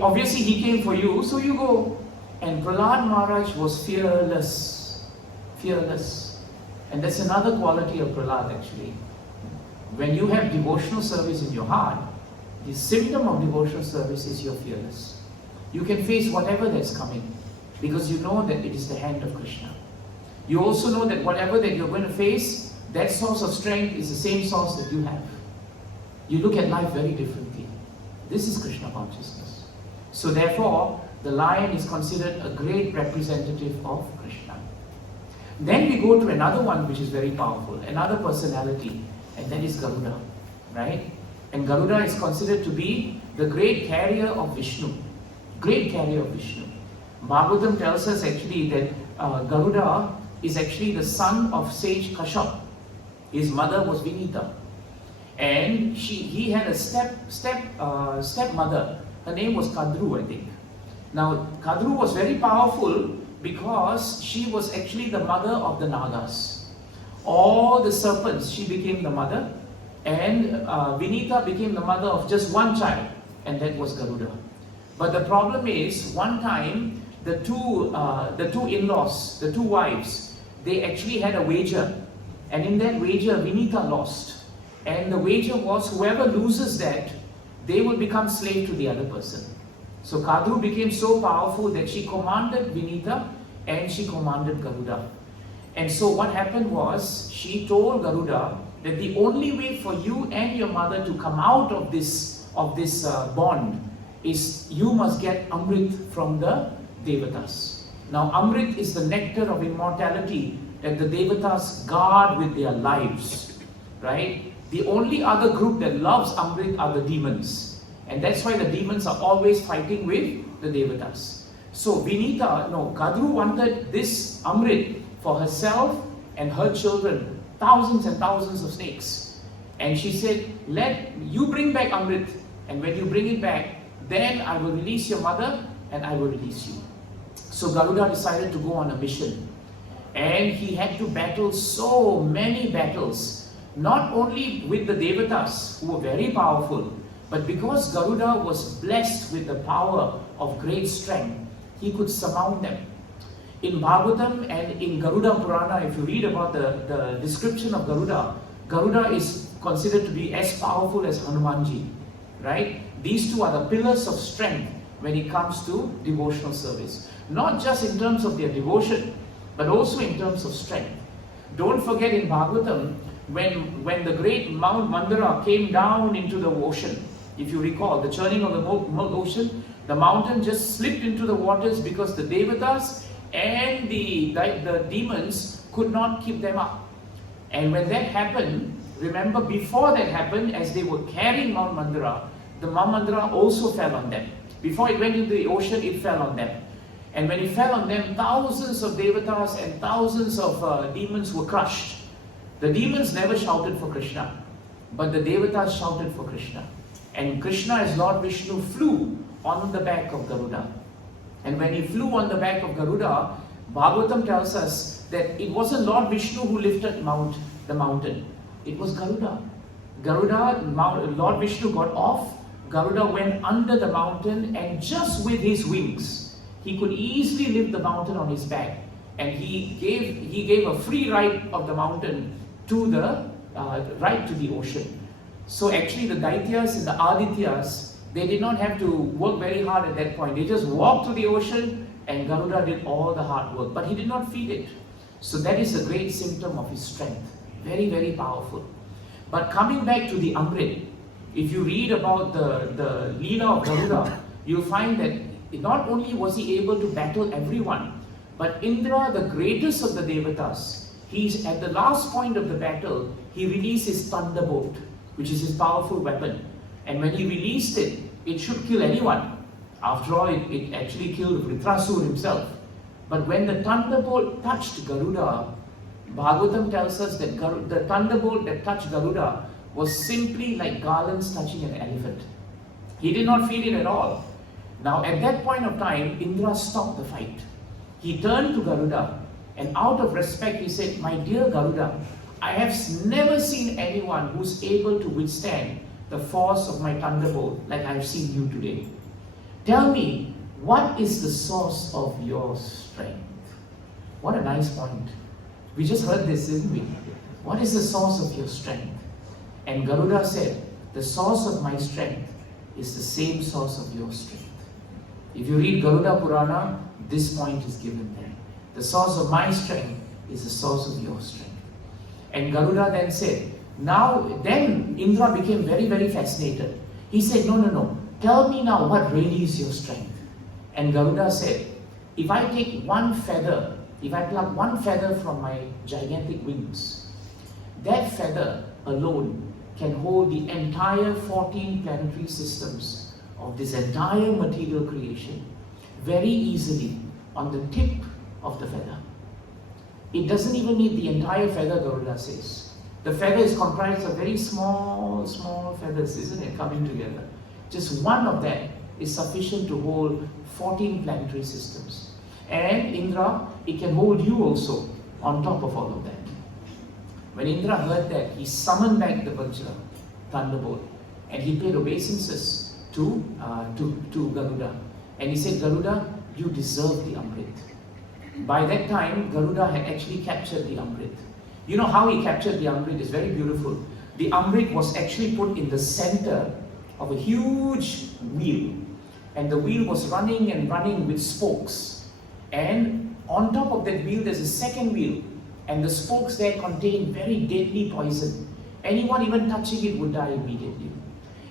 Obviously he came for you, so you go. And Prahlad Maharaj was fearless. Fearless. And that's another quality of Prahlad actually. When you have devotional service in your heart, the symptom of devotional service is you're fearless. You can face whatever that's coming because you know that it is the hand of Krishna. You also know that whatever that you're going to face, that source of strength is the same source that you have. You look at life very differently. This is Krishna consciousness. So therefore, the lion is considered a great representative of Krishna. Then we go to another one which is very powerful, another personality, and that is Garuda. Right? And Garuda is considered to be the great carrier of Vishnu. Great carrier of Vishnu. Bhagavatam tells us actually that Garuda is actually the son of sage Kashyap. His mother was Vinita, and he had a stepmother. Her name was Kadru, I think. Now Kadru was very powerful because she was actually the mother of the Nagas. All the serpents, she became the mother, and Vinita became the mother of just one child, and that was Garuda. But the problem is, one time the two in-laws, the two wives, they actually had a wager. And in that wager, Vinita lost. And the wager was whoever loses that, they will become slave to the other person. So Kadru became so powerful that she commanded Vinita and she commanded Garuda. And so what happened was, she told Garuda that the only way for you and your mother to come out of this bond is you must get Amrit from the Devatas. Now Amrit is the nectar of immortality that the Devatas guard with their lives, right? The only other group that loves Amrit are the demons. And that's why the demons are always fighting with the Devatas. So Kadru wanted this Amrit for herself and her children, thousands and thousands of snakes. And she said, you bring back Amrit, and when you bring it back, then I will release your mother and I will release you. So Garuda decided to go on a mission. And he had to battle so many battles, not only with the Devatas, who were very powerful, but because Garuda was blessed with the power of great strength, he could surmount them. In Bhagavatam and in Garuda Purana, if you read about the description of Garuda, Garuda is considered to be as powerful as Hanumanji, right? These two are the pillars of strength when it comes to devotional service. Not just in terms of their devotion, but also in terms of strength. Don't forget in Bhagavatam, when the great Mount Mandara came down into the ocean, if you recall, the churning of the ocean, the mountain just slipped into the waters because the Devatas and the demons could not keep them up. And when that happened, remember before that happened, as they were carrying Mount Mandara, the Mount Mandara also fell on them. Before it went into the ocean, it fell on them. And when it fell on them, thousands of Devatas and thousands of demons were crushed. The demons never shouted for Krishna, but the Devatas shouted for Krishna. And Krishna as Lord Vishnu flew on the back of Garuda. And when he flew on the back of Garuda, Bhagavatam tells us that it wasn't Lord Vishnu who lifted the mountain. It was Garuda. Lord Vishnu got off. Garuda went under the mountain, and just with his wings, he could easily lift the mountain on his back. And he gave a free ride of the mountain to the right to the ocean. So actually the Daityas and the Adityas, they did not have to work very hard at that point. They just walked to the ocean, and Garuda did all the hard work. But he did not feed it. So that is a great symptom of his strength. Very, very powerful. But coming back to the Amrit, If you read about the Leela of Garuda, you'll find that not only was he able to battle everyone, but Indra, the greatest of the Devatas, he's at the last point of the battle, he released his thunderbolt, which is his powerful weapon. And when he released it, it should kill anyone. After all, it actually killed Vritrasur himself. But when the thunderbolt touched Garuda, Bhagavatam tells us that the thunderbolt that touched Garuda was simply like garlands touching an elephant. He did not feel it at all. Now at that point of time, Indra stopped the fight. He turned to Garuda and out of respect he said, "My dear Garuda, I have never seen anyone who's able to withstand the force of my thunderbolt like I've seen you today. Tell me, what is the source of your strength?" What a nice point. We just heard this, didn't we? What is the source of your strength? And Garuda said, the source of my strength is the same source of your strength. If you read Garuda Purana, this point is given there. The source of my strength is the source of your strength. And Garuda then said, then Indra became very, very fascinated. He said, no, tell me now what really is your strength. And Garuda said, if I take one feather, if I pluck one feather from my gigantic wings, that feather alone can hold the entire 14 planetary systems of this entire material creation very easily on the tip of the feather. It doesn't even need the entire feather, Garuda says. The feather is comprised of very small feathers, isn't it, coming together. Just one of them is sufficient to hold 14 planetary systems. And Indra, it can hold you also on top of all of that. When Indra heard that, he summoned back the Vajra, thunderbolt, and he paid obeisances to Garuda. And he said, Garuda, you deserve the Amrit. By that time, Garuda had actually captured the Amrit. You know how he captured the Amrit? It's very beautiful. The Amrit was actually put in the center of a huge wheel. And the wheel was running and running with spokes. And on top of that wheel, there's a second wheel. And the spokes there contain very deadly poison. Anyone even touching it would die immediately.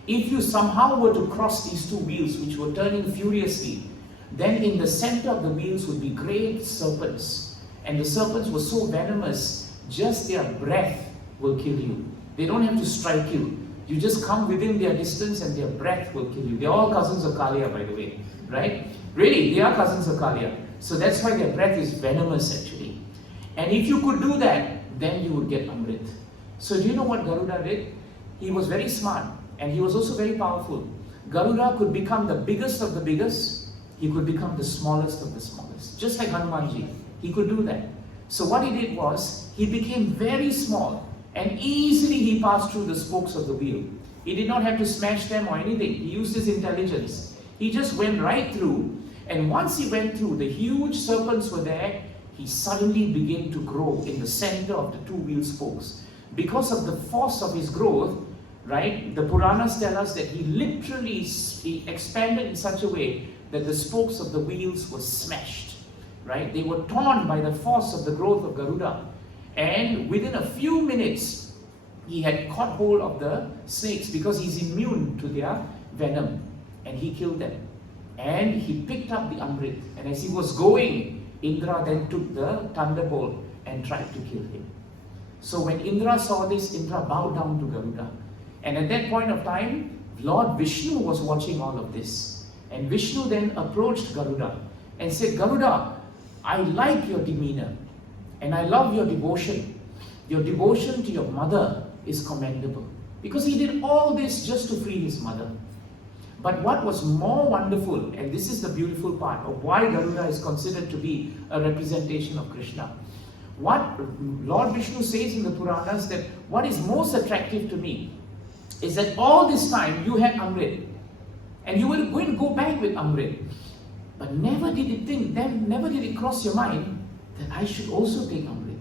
If you somehow were to cross these two wheels, which were turning furiously, then in the center of the wheels would be great serpents. And the serpents were so venomous, just their breath will kill you. They don't have to strike you. You just come within their distance and their breath will kill you. They're all cousins of Kaliya, by the way. Right? Really, they are cousins of Kaliya. So that's why their breath is venomous actually. And if you could do that, then you would get Amrit. So do you know what Garuda did? He was very smart and he was also very powerful. Garuda could become the biggest of the biggest. He could become the smallest of the smallest. Just like Hanumanji. He could do that. So what he did was, he became very small and easily he passed through the spokes of the wheel. He did not have to smash them or anything. He used his intelligence. He just went right through, and once he went through, the huge serpents were there. He suddenly began to grow in the center of the two wheel spokes. Because of the force of his growth, right, the Puranas tell us that he expanded in such a way that the spokes of the wheels were smashed, right? They were torn by the force of the growth of Garuda. And within a few minutes, he had caught hold of the snakes because he's immune to their venom. And he killed them. And he picked up the Amrit. And as he was going, Indra then took the thunderbolt and tried to kill him. So when Indra saw this, Indra bowed down to Garuda. And at that point of time, Lord Vishnu was watching all of this. And Vishnu then approached Garuda and said, Garuda, I like your demeanor and I love your devotion. Your devotion to your mother is commendable. Because he did all this just to free his mother. But what was more wonderful, and this is the beautiful part of why Garuda is considered to be a representation of Krishna. What Lord Vishnu says in the Puranas, that what is most attractive to me is that all this time you had Amrit and you were going to go back with Amrit, but never did it cross your mind that I should also take Amrit,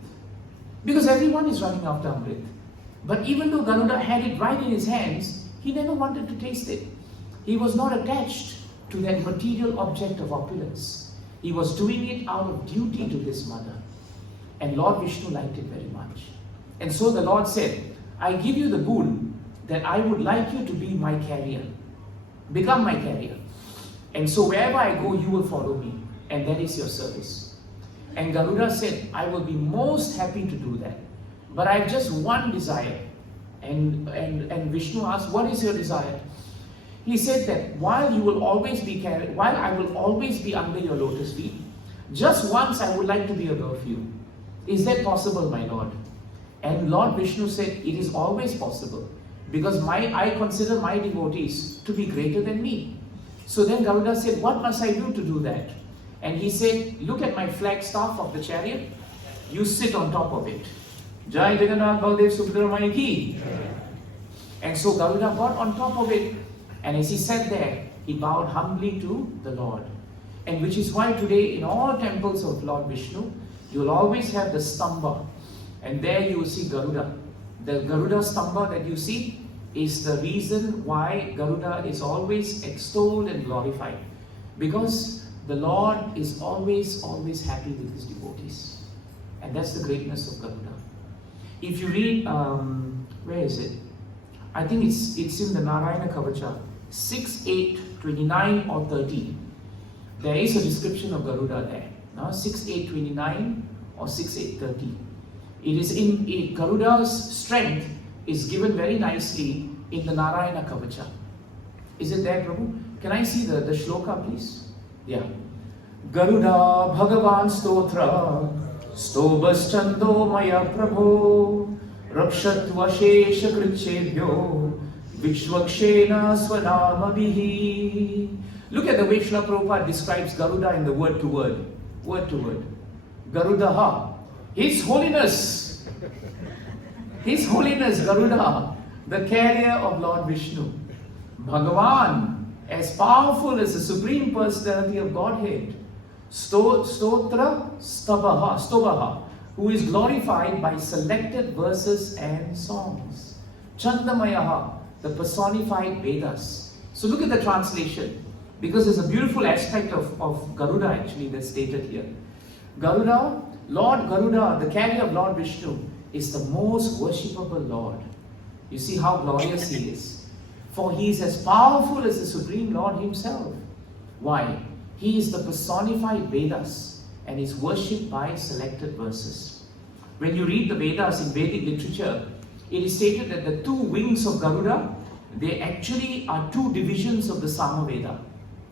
because everyone is running after Amrit. But even though Garuda had it right in his hands, he never wanted to taste it. He was not attached to that material object of opulence. He was doing it out of duty to his mother. And Lord Vishnu liked it very much. And so the Lord said, I give you the boon that I would like you to be my carrier. Become my carrier. And so wherever I go, you will follow me. And that is your service. And Garuda said, I will be most happy to do that. But I have just one desire. And Vishnu asked, what is your desire? He said that while I will always be under your lotus feet, just once I would like to be above you. Is that possible, my Lord? And Lord Vishnu said, it is always possible. Because I consider my devotees to be greater than me. So then Garuda said, what must I do to do that? And he said, look at my flagstaff of the chariot. You sit on top of it. Jai Jagannath Baldev Subramani ki. And so Garuda got on top of it. And as he sat there, he bowed humbly to the Lord. And which is why today in all temples of Lord Vishnu, you will always have the stamba. And there you will see Garuda. The Garuda stamba that you see is the reason why Garuda is always extolled and glorified. Because the Lord is always happy with his devotees. And that's the greatness of Garuda. If you read, where is it? I think it's in the Narayana Kavacha, 6, 8, 29 or 30. There is a description of Garuda there. Now 6, 8, 29 or 6, 8, 30. It is in Garuda's strength is given very nicely in the Narayana Kavacha. Is it there, Prabhu? Can I see the shloka, please? Yeah. Garuda Bhagavan Stotra Stobaschando Maya Prabho Rakshatva Shesha Krichebhyo Vishwakshena Swanamabihi. Look at the way Srila Prabhupada describes Garuda in the word to word. Word to word. Garudaha. His Holiness. His Holiness Garuda, the carrier of Lord Vishnu. Bhagavan, as powerful as the Supreme Personality of Godhead. Stotra Stobaha, who is glorified by selected verses and songs. Chandamayaha, the personified Vedas. So look at the translation, because there's a beautiful aspect of Garuda actually that's stated here. Garuda, Lord Garuda, the carrier of Lord Vishnu, is the most worshipable Lord. You see how glorious he is. For he is as powerful as the Supreme Lord himself. Why? He is the personified Vedas and is worshipped by selected verses. When you read the Vedas in Vedic literature, it is stated that the two wings of Garuda, they actually are two divisions of the Samaveda.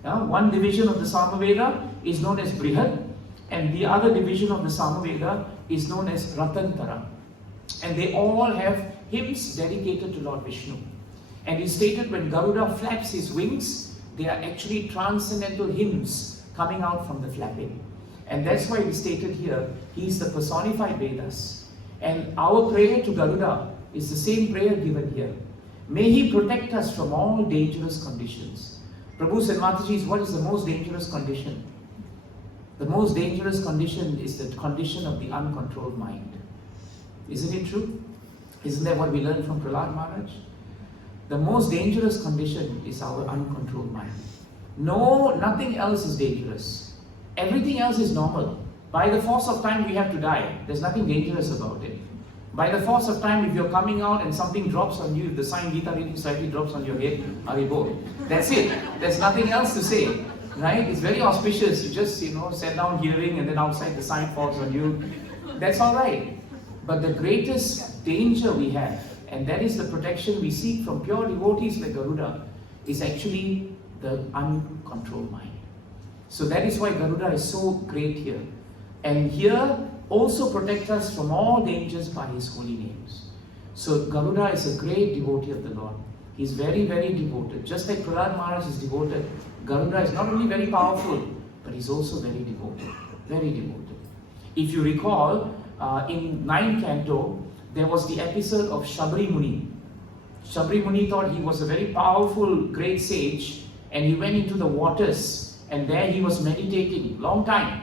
One division of the Samaveda is known as Brihad, and the other division of the Samaveda is known as Ratantara. And they all have hymns dedicated to Lord Vishnu. And it is stated when Garuda flaps his wings, they are actually transcendental hymns coming out from the flapping. And that's why it is stated here, he is the personified Vedas. And our prayer to Garuda is the same prayer given here. May he protect us from all dangerous conditions. Prabhu said, Mataji, what is the most dangerous condition? The most dangerous condition is the condition of the uncontrolled mind. Isn't it true? Isn't that what we learned from Prahlad Maharaj? The most dangerous condition is our uncontrolled mind. No, nothing else is dangerous. Everything else is normal. By the force of time, we have to die. There's nothing dangerous about it. By the force of time, if you're coming out and something drops on you, if the sign Gita reading slightly drops on your head, Haribo. That's it. There's nothing else to say. Right? It's very auspicious. You just, sit down hearing and then outside the sign falls on you. That's all right. But the greatest danger we have, and that is the protection we seek from pure devotees like Garuda, is actually the uncontrolled mind. So that is why Garuda is so great here. And here also protect us from all dangers by his holy names. So Garuda is a great devotee of the Lord. He's very, very devoted. Just like Prahlad Maharaj is devoted, Garuda is not only very powerful, but he's also very devoted. Very devoted. If you recall, in 9th canto, there was the episode of Shabri Muni. Shabri Muni thought he was a very powerful, great sage, and he went into the waters, and there he was meditating, long time,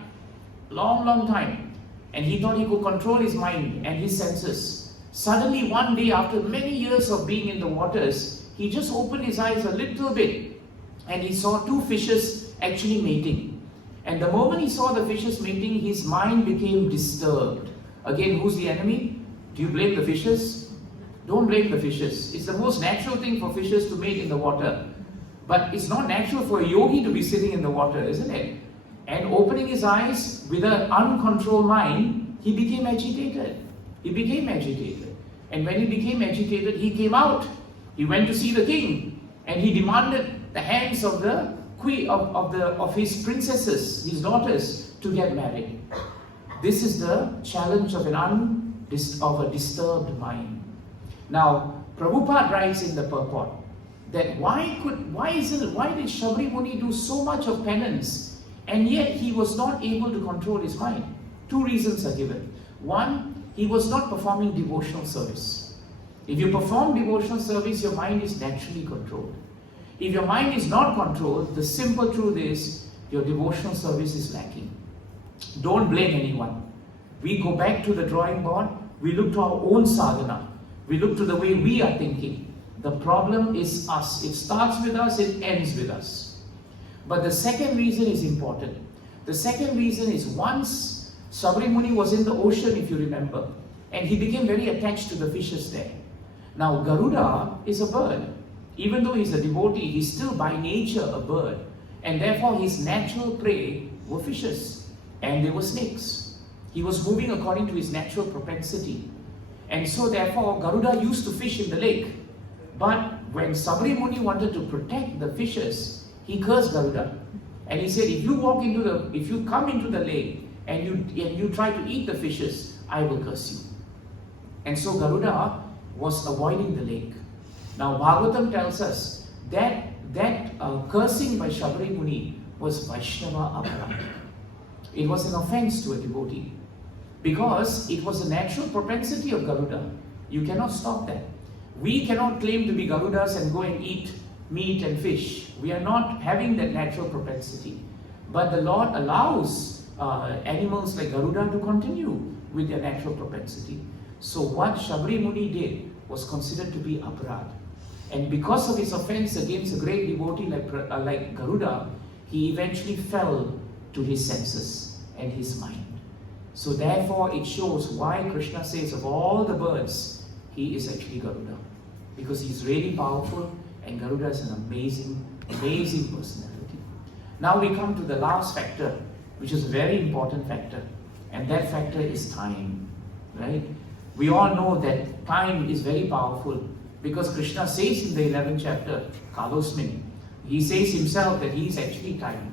long time, and he thought he could control his mind and his senses. Suddenly one day, after many years of being in the waters, he just opened his eyes a little bit, and he saw two fishes actually mating. And the moment he saw the fishes mating, his mind became disturbed. Again, who's the enemy? Do you blame the fishes? Don't blame the fishes. It's the most natural thing for fishes to mate in the water. But it's not natural for a yogi to be sitting in the water, isn't it? And opening his eyes with an uncontrolled mind, he became agitated. He became agitated. And when he became agitated, he came out. He went to see the king. And he demanded the hands of the queen of his princesses, his daughters, to get married. This is the challenge of a disturbed mind. Now, Prabhupada writes in the purport that why did Shabri Muni do so much of penance and yet he was not able to control his mind? Two reasons are given. One, he was not performing devotional service. If you perform devotional service, your mind is naturally controlled. If your mind is not controlled, the simple truth is your devotional service is lacking. Don't blame anyone. We go back to the drawing board, we look to our own sadhana, we look to the way we are thinking. The problem is us. It starts with us, it ends with us. But the second reason is important. The second reason is once Sabri Muni was in the ocean, if you remember, and he became very attached to the fishes there. Now Garuda is a bird. Even though he's a devotee, he's still by nature a bird. And therefore his natural prey were fishes. And they were snakes. He was moving according to his natural propensity. And so therefore Garuda used to fish in the lake. But when Sabri Muni wanted to protect the fishes, he cursed Garuda. And he said, if you come into the lake and you try to eat the fishes, I will curse you. And so Garuda was avoiding the lake. Now Bhagavatam tells us that cursing by Shabri Muni was Vaishnava Aparadha. It was an offense to a devotee because it was a natural propensity of Garuda. You cannot stop that. We cannot claim to be Garudas and go and eat meat and fish. We are not having that natural propensity. But the Lord allows animals like Garuda to continue with their natural propensity. So what Shabri Muni did was considered to be aparad. And because of his offense against a great devotee like Garuda, he eventually fell to his senses and his mind. So therefore it shows why Krishna says of all the birds, he is actually Garuda. Because he's really powerful and Garuda is an amazing, amazing personality. Now we come to the last factor, which is a very important factor. And that factor is time, right? We all know that time is very powerful because Krishna says in the 11th chapter, Kalosmin, he says himself that he is actually time.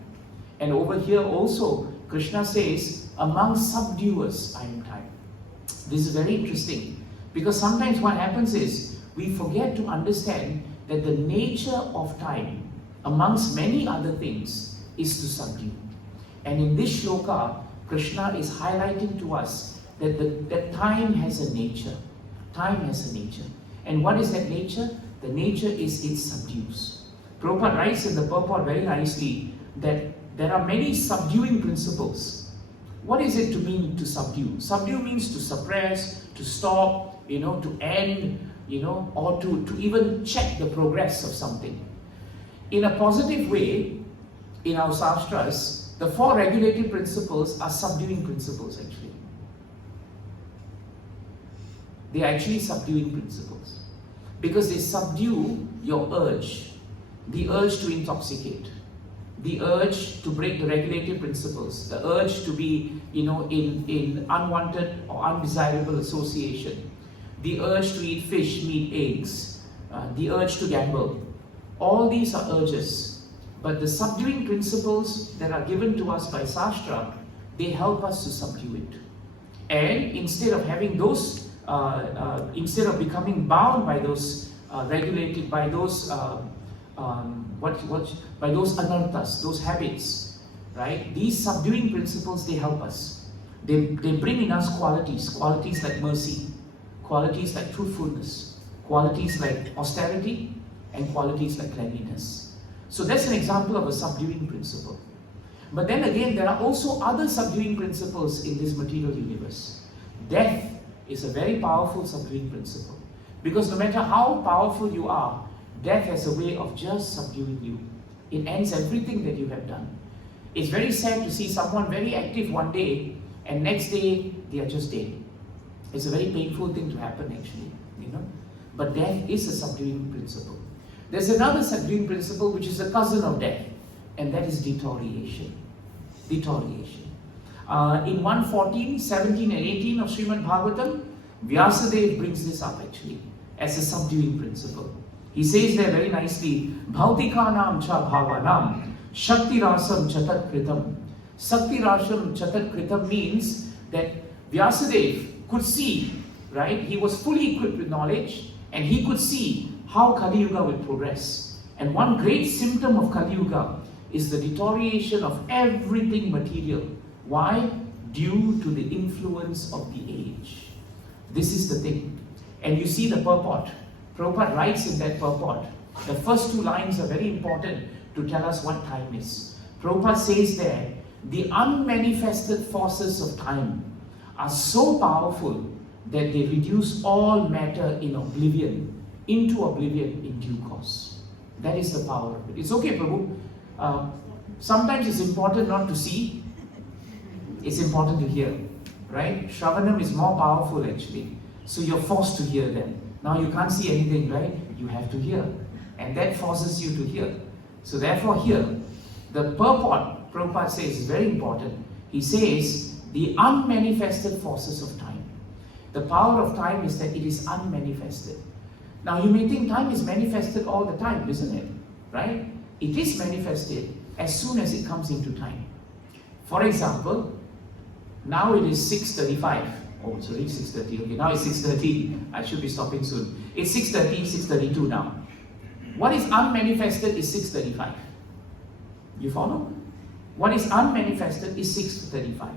And over here also, Krishna says, among subduers, I am time. This is very interesting because sometimes what happens is we forget to understand that the nature of time, amongst many other things, is to subdue. And in this shloka, Krishna is highlighting to us that time has a nature. Time has a nature. And what is that nature? The nature is it subdues. Prabhupada writes in the purport very nicely that there are many subduing principles. What is it to mean to subdue? Subdue means to suppress, to stop, to end, or to even check the progress of something. In a positive way, in our sastras, the four regulative principles are subduing principles actually. They are actually subduing principles. Because they subdue your urge. The urge to intoxicate. The urge to break the regulative principles. The urge to be, in unwanted or undesirable association. The urge to eat fish, meat, eggs. The urge to gamble. All these are urges. But the subduing principles that are given to us by Sastra, they help us to subdue it. And instead of having those, instead of becoming bound by those regulated, by those by those anarthas, those habits, right? These subduing principles, they help us. They bring in us qualities like mercy, qualities like truthfulness, qualities like austerity, and qualities like cleanliness. So that's an example of a subduing principle. But then again, there are also other subduing principles in this material universe. Death is a very powerful subduing principle. Because no matter how powerful you are, death has a way of just subduing you. It ends everything that you have done. It's very sad to see someone very active one day and next day they are just dead. It's a very painful thing to happen actually. But death is a subduing principle. There's another subduing principle which is a cousin of death, and that is deterioration. Deterioration. In 1:14, 17 and 18 of Srimad Bhagavatam, Vyasadeva brings this up actually as a subduing principle. He says there very nicely, Bhautikanam cha bhavanam shakti rasam chatat kritam. Shakti rasam chatat kritam means that Vyasadeva could see, right? He was fully equipped with knowledge and he could see how Kali Yuga will progress. And one great symptom of Kali Yuga is the deterioration of everything material. Why? Due to the influence of the age. This is the thing. And you see the purport. Prabhupada writes in that purport, the first two lines are very important to tell us what time is. Prabhupada says there, the unmanifested forces of time are so powerful that they reduce all matter in oblivion into oblivion in due course. That is the power of it. It's okay, Prabhu. Sometimes it's important not to see, it's important to hear, right? Shravanam is more powerful actually. So you're forced to hear them. Now you can't see anything, right? You have to hear. And that forces you to hear. So therefore here, the purport, Prabhupada says, is very important. He says, the unmanifested forces of time. The power of time is that it is unmanifested. Now you may think time is manifested all the time, isn't it? Right? It is manifested as soon as it comes into time. For example, now it is 6:35. Oh, it's already 6:30. Okay, now it's 6:30. I should be stopping soon. It's 6:30, 6:32 now. What is unmanifested is 6:35. You follow? What is unmanifested is 6:35.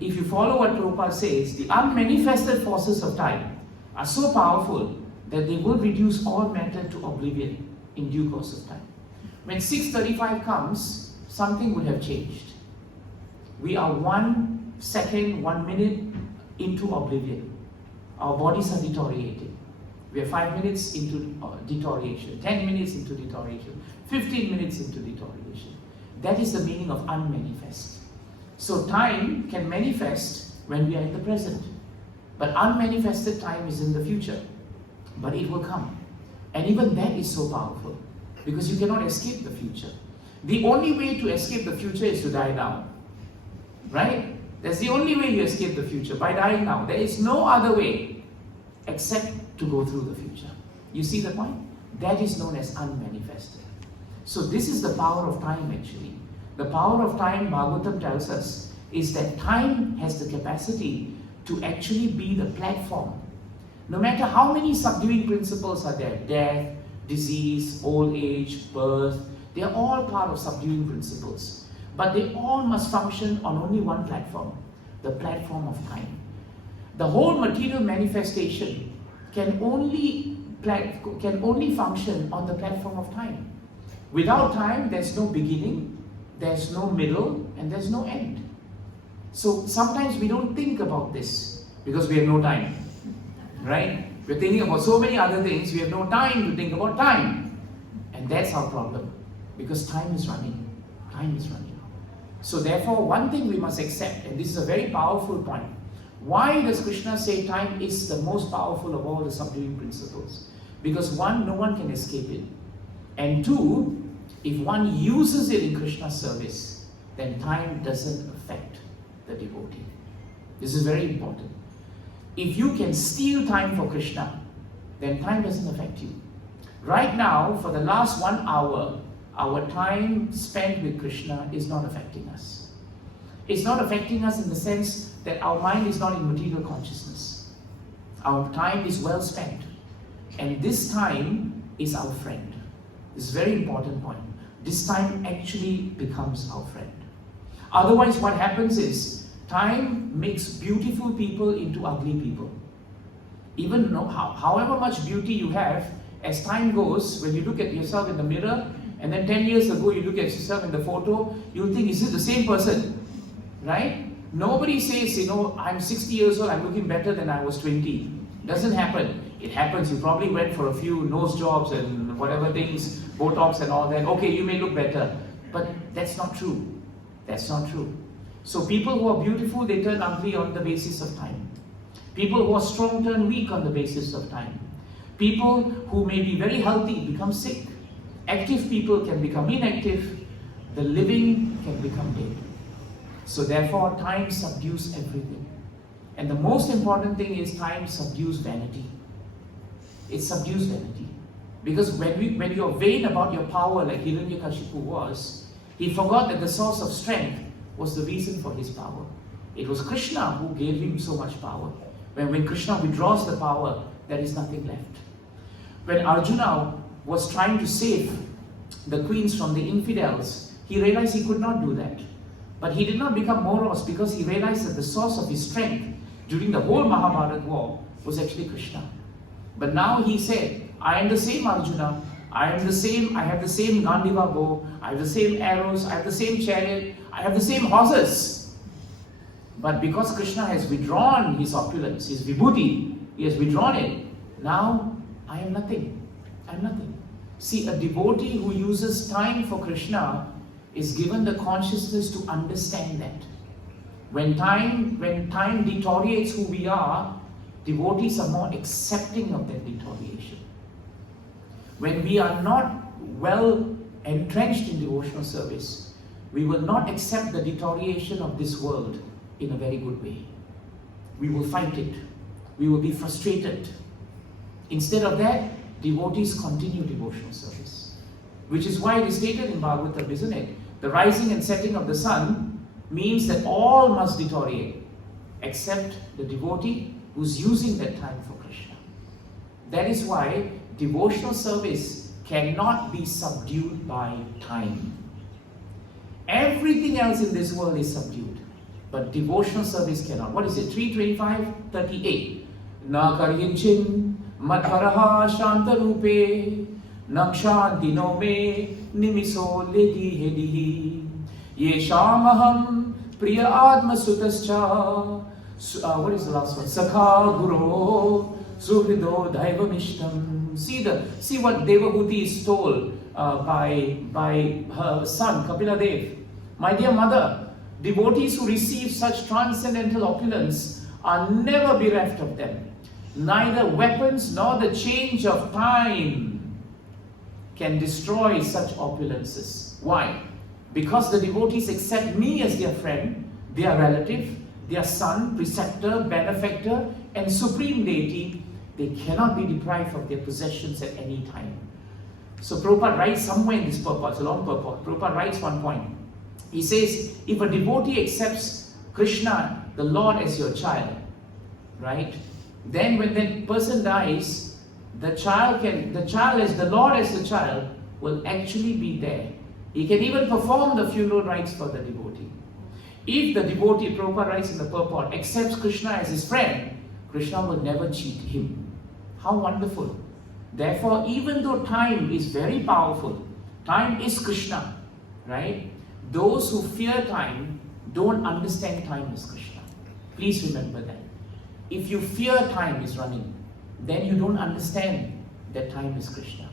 If you follow what Prabhupada says, the unmanifested forces of time are so powerful that they will reduce all matter to oblivion in due course of time. When 6:35 comes, something would have changed. We are 1 second, 1 minute into oblivion. Our bodies are deteriorating. We are 5 minutes into deterioration, 10 minutes into deterioration, 15 minutes into deterioration. That is the meaning of unmanifest. So time can manifest when we are in the present. But unmanifested time is in the future. But it will come. And even that is so powerful. Because you cannot escape the future. The only way to escape the future is to die now. Right? That's the only way you escape the future, by dying now. There is no other way except to go through the future. You see the point? That is known as unmanifested. So this is the power of time actually. The power of time, Bhagavatam tells us, is that time has the capacity to actually be the platform. No matter how many subduing principles are there, death, disease, old age, birth, they are all part of subduing principles. But they all must function on only one platform, the platform of time. The whole material manifestation can only function on the platform of time. Without time, there's no beginning, there's no middle, and there's no end. So sometimes we don't think about this because we have no time, right? We're thinking about so many other things, we have no time to think about time. And that's our problem, because time is running. Time is running. So therefore, one thing we must accept, and this is a very powerful point. Why does Krishna say time is the most powerful of all the subduing principles? Because one, no one can escape it. And two, if one uses it in Krishna's service, then time doesn't affect the devotee. This is very important. If you can steal time for Krishna, then time doesn't affect you. Right now, for the last 1 hour, our time spent with Krishna is not affecting us. It's not affecting us in the sense that our mind is not in material consciousness. Our time is well spent. And this time is our friend. This is a very important point. This time actually becomes our friend. Otherwise, what happens is, time makes beautiful people into ugly people. Even however much beauty you have, as time goes, when you look at yourself in the mirror, and then 10 years ago you look at yourself in the photo, you'll think, is it the same person? Right? Nobody says, I'm 60 years old, I'm looking better than I was 20. Doesn't happen. It happens, you probably went for a few nose jobs and whatever things, Botox and all that. Okay, you may look better. But that's not true. That's not true. So people who are beautiful, they turn ugly on the basis of time. People who are strong turn weak on the basis of time. People who may be very healthy become sick. Active people can become inactive. The living can become dead. So therefore, time subdues everything. And the most important thing is time subdues vanity. It subdues vanity. Because when you're vain about your power, like Hiranyakashipu was, he forgot that the source of strength was the reason for his power. It was Krishna who gave him so much power. When Krishna withdraws the power, there is nothing left. When Arjuna was trying to save the queens from the infidels, he realized he could not do that. But he did not become morose because he realized that the source of his strength during the whole Mahabharata war was actually Krishna. But now he said, I am the same Arjuna, I have the same Gandiva bow, I have the same arrows, I have the same chariot, I have the same horses. But because Krishna has withdrawn his opulence, his vibhuti, he has withdrawn it, now I am nothing. I am nothing. See, a devotee who uses time for Krishna is given the consciousness to understand that. When time deteriorates who we are, devotees are more accepting of that deterioration. When we are not well entrenched in devotional service, we will not accept the deterioration of this world in a very good way. We will fight it. We will be frustrated. Instead of that, devotees continue devotional service. Which is why it is stated in Bhagavatam, isn't it? The rising and setting of the sun means that all must deteriorate, except the devotee who's using that time for Krishna. That is why devotional service cannot be subdued by time. Everything else in this world is subdued, but devotional service cannot. What is it? 3:25:38. Na karyinchin madharaha shantarupe nakshandino me nimiso ledi hedihi yeshamaham priya atma sutascha. What is the last one? Sakha guru suhrido daivamishtam. See what Devahuti is told by her son Kapila Dev. My dear mother, devotees who receive such transcendental opulence are never bereft of them. Neither weapons nor the change of time can destroy such opulences. Why? Because the devotees accept me as their friend, their relative, their son, preceptor, benefactor, and supreme deity. They cannot be deprived of their possessions at any time. So Prabhupada writes somewhere in this purport, it's a long purport. Prabhupada writes one point. He says, if a devotee accepts Krishna, the Lord, as your child, right? Then when that person dies, the Lord as the child will actually be there. He can even perform the funeral rites for the devotee. If the devotee, Prabhupada writes in the purport, accepts Krishna as his friend, Krishna will never cheat him. How wonderful. Therefore, even though time is very powerful, time is Krishna, right? Those who fear time don't understand time as Krishna. Please remember that. If you fear time is running, then you don't understand that time is Krishna.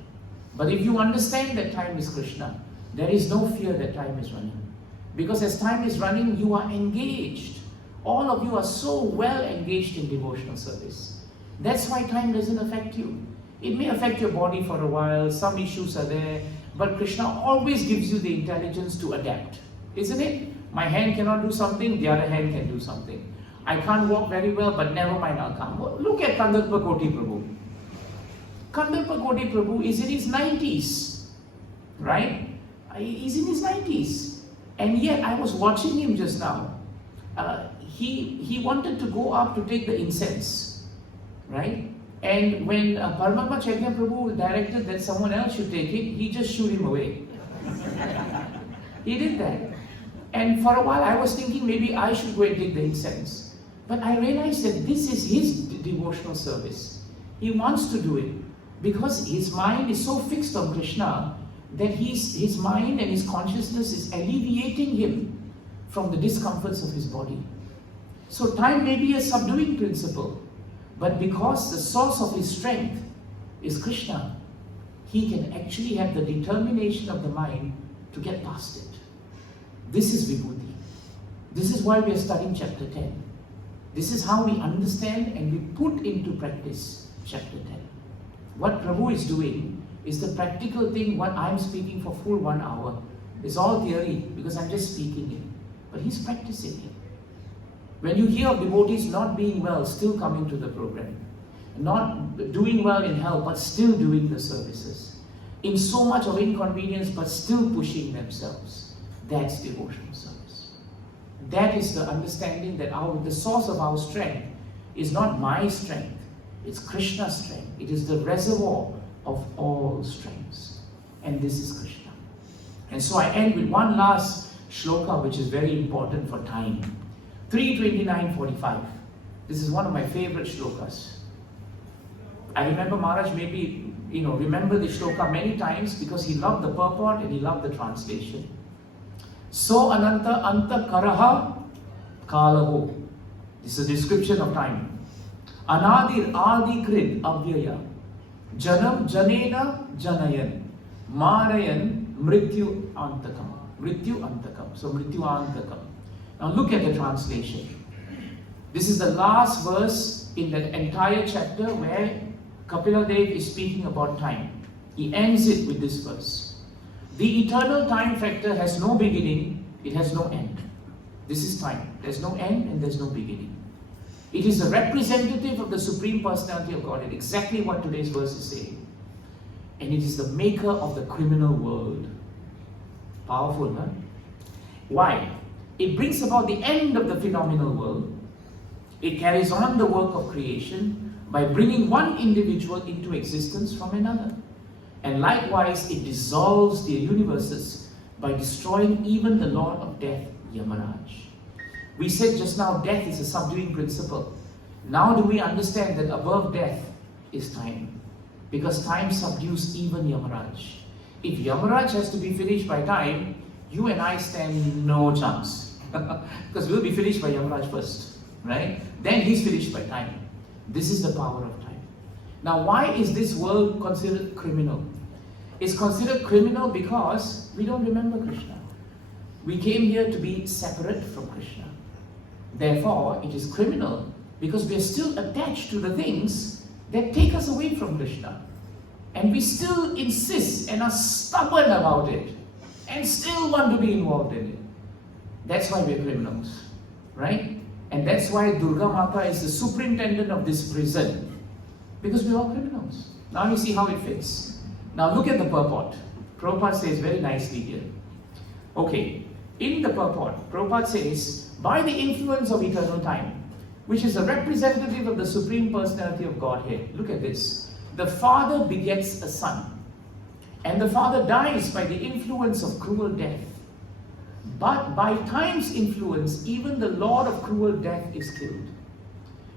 But if you understand that time is Krishna, there is no fear that time is running. Because as time is running, you are engaged. All of you are so well engaged in devotional service. That's why time doesn't affect you. It may affect your body for a while, some issues are there, but Krishna always gives you the intelligence to adapt. Isn't it? My hand cannot do something, the other hand can do something. I can't walk very well, but never mind, I'll come. Look at Kandarpa Koti Prabhu. Kandarpa Koti Prabhu is in his 90s, right? He's in his 90s. And yet, I was watching him just now. He wanted to go up to take the incense, right? And when Paramatma Chaitanya Prabhu directed that someone else should take it, he just shooed him away. He did that. And for a while I was thinking maybe I should go and take the incense. But I realized that this is his devotional service. He wants to do it because his mind is so fixed on Krishna that his mind and his consciousness is alleviating him from the discomforts of his body. So time may be a subduing principle, but because the source of his strength is Krishna, he can actually have the determination of the mind to get past it. This is Vibhuti. This is why we are studying chapter 10. This is how we understand and we put into practice chapter 10. What Prabhu is doing is the practical thing, what I'm speaking for full 1 hour. It's all theory because I'm just speaking it. But he's practicing it. When you hear of devotees not being well, still coming to the program, not doing well in health, but still doing the services, in so much of inconvenience, but still pushing themselves, that's devotional service. That is the understanding that the source of our strength is not my strength, it's Krishna's strength. It is the reservoir of all strengths. And this is Krishna. And so I end with one last shloka which is very important for time. 3:29:45. This is one of my favorite shlokas. I remember Maharaj maybe, remember the shloka many times because he loved the purport and he loved the translation. So ananta anta karaha kalaho. This is a description of time. Anadir adi krid avyaya. Janam janena janayan. Marayan mrityu antakam. Mrityu antakam. So mrityu antakam. Now look at the translation. This is the last verse in the entire chapter where Kapila Dev is speaking about time. He ends it with this verse. The eternal time factor has no beginning, it has no end. This is time. There's no end and there's no beginning. It is a representative of the Supreme Personality of Godhead, exactly what today's verse is saying. And it is the maker of the criminal world. Powerful, huh? Why? It brings about the end of the phenomenal world. It carries on the work of creation by bringing one individual into existence from another. And likewise, it dissolves the universes by destroying even the Lord of Death, Yamaraj. We said just now, death is a subduing principle. Now do we understand that above death is time? Because time subdues even Yamaraj. If Yamaraj has to be finished by time, you and I stand no chance. Because we'll be finished by Yamaraj first, right? Then he's finished by time. This is the power of time. Now, why is this world considered criminal? It's considered criminal because we don't remember Krishna. We came here to be separate from Krishna. Therefore, it is criminal because we are still attached to the things that take us away from Krishna. And we still insist and are stubborn about it and still want to be involved in it. That's why we're criminals, right? And that's why Durga Mata is the superintendent of this prison. Because we're all criminals. Now you see how it fits. Now look at the purport. Prabhupada says very nicely here. Okay, in the purport, Prabhupada says, by the influence of eternal time, which is a representative of the Supreme Personality of Godhead. Look at this. The Father begets a Son. And the Father dies by the influence of cruel death. But by time's influence, even the Lord of cruel death is killed.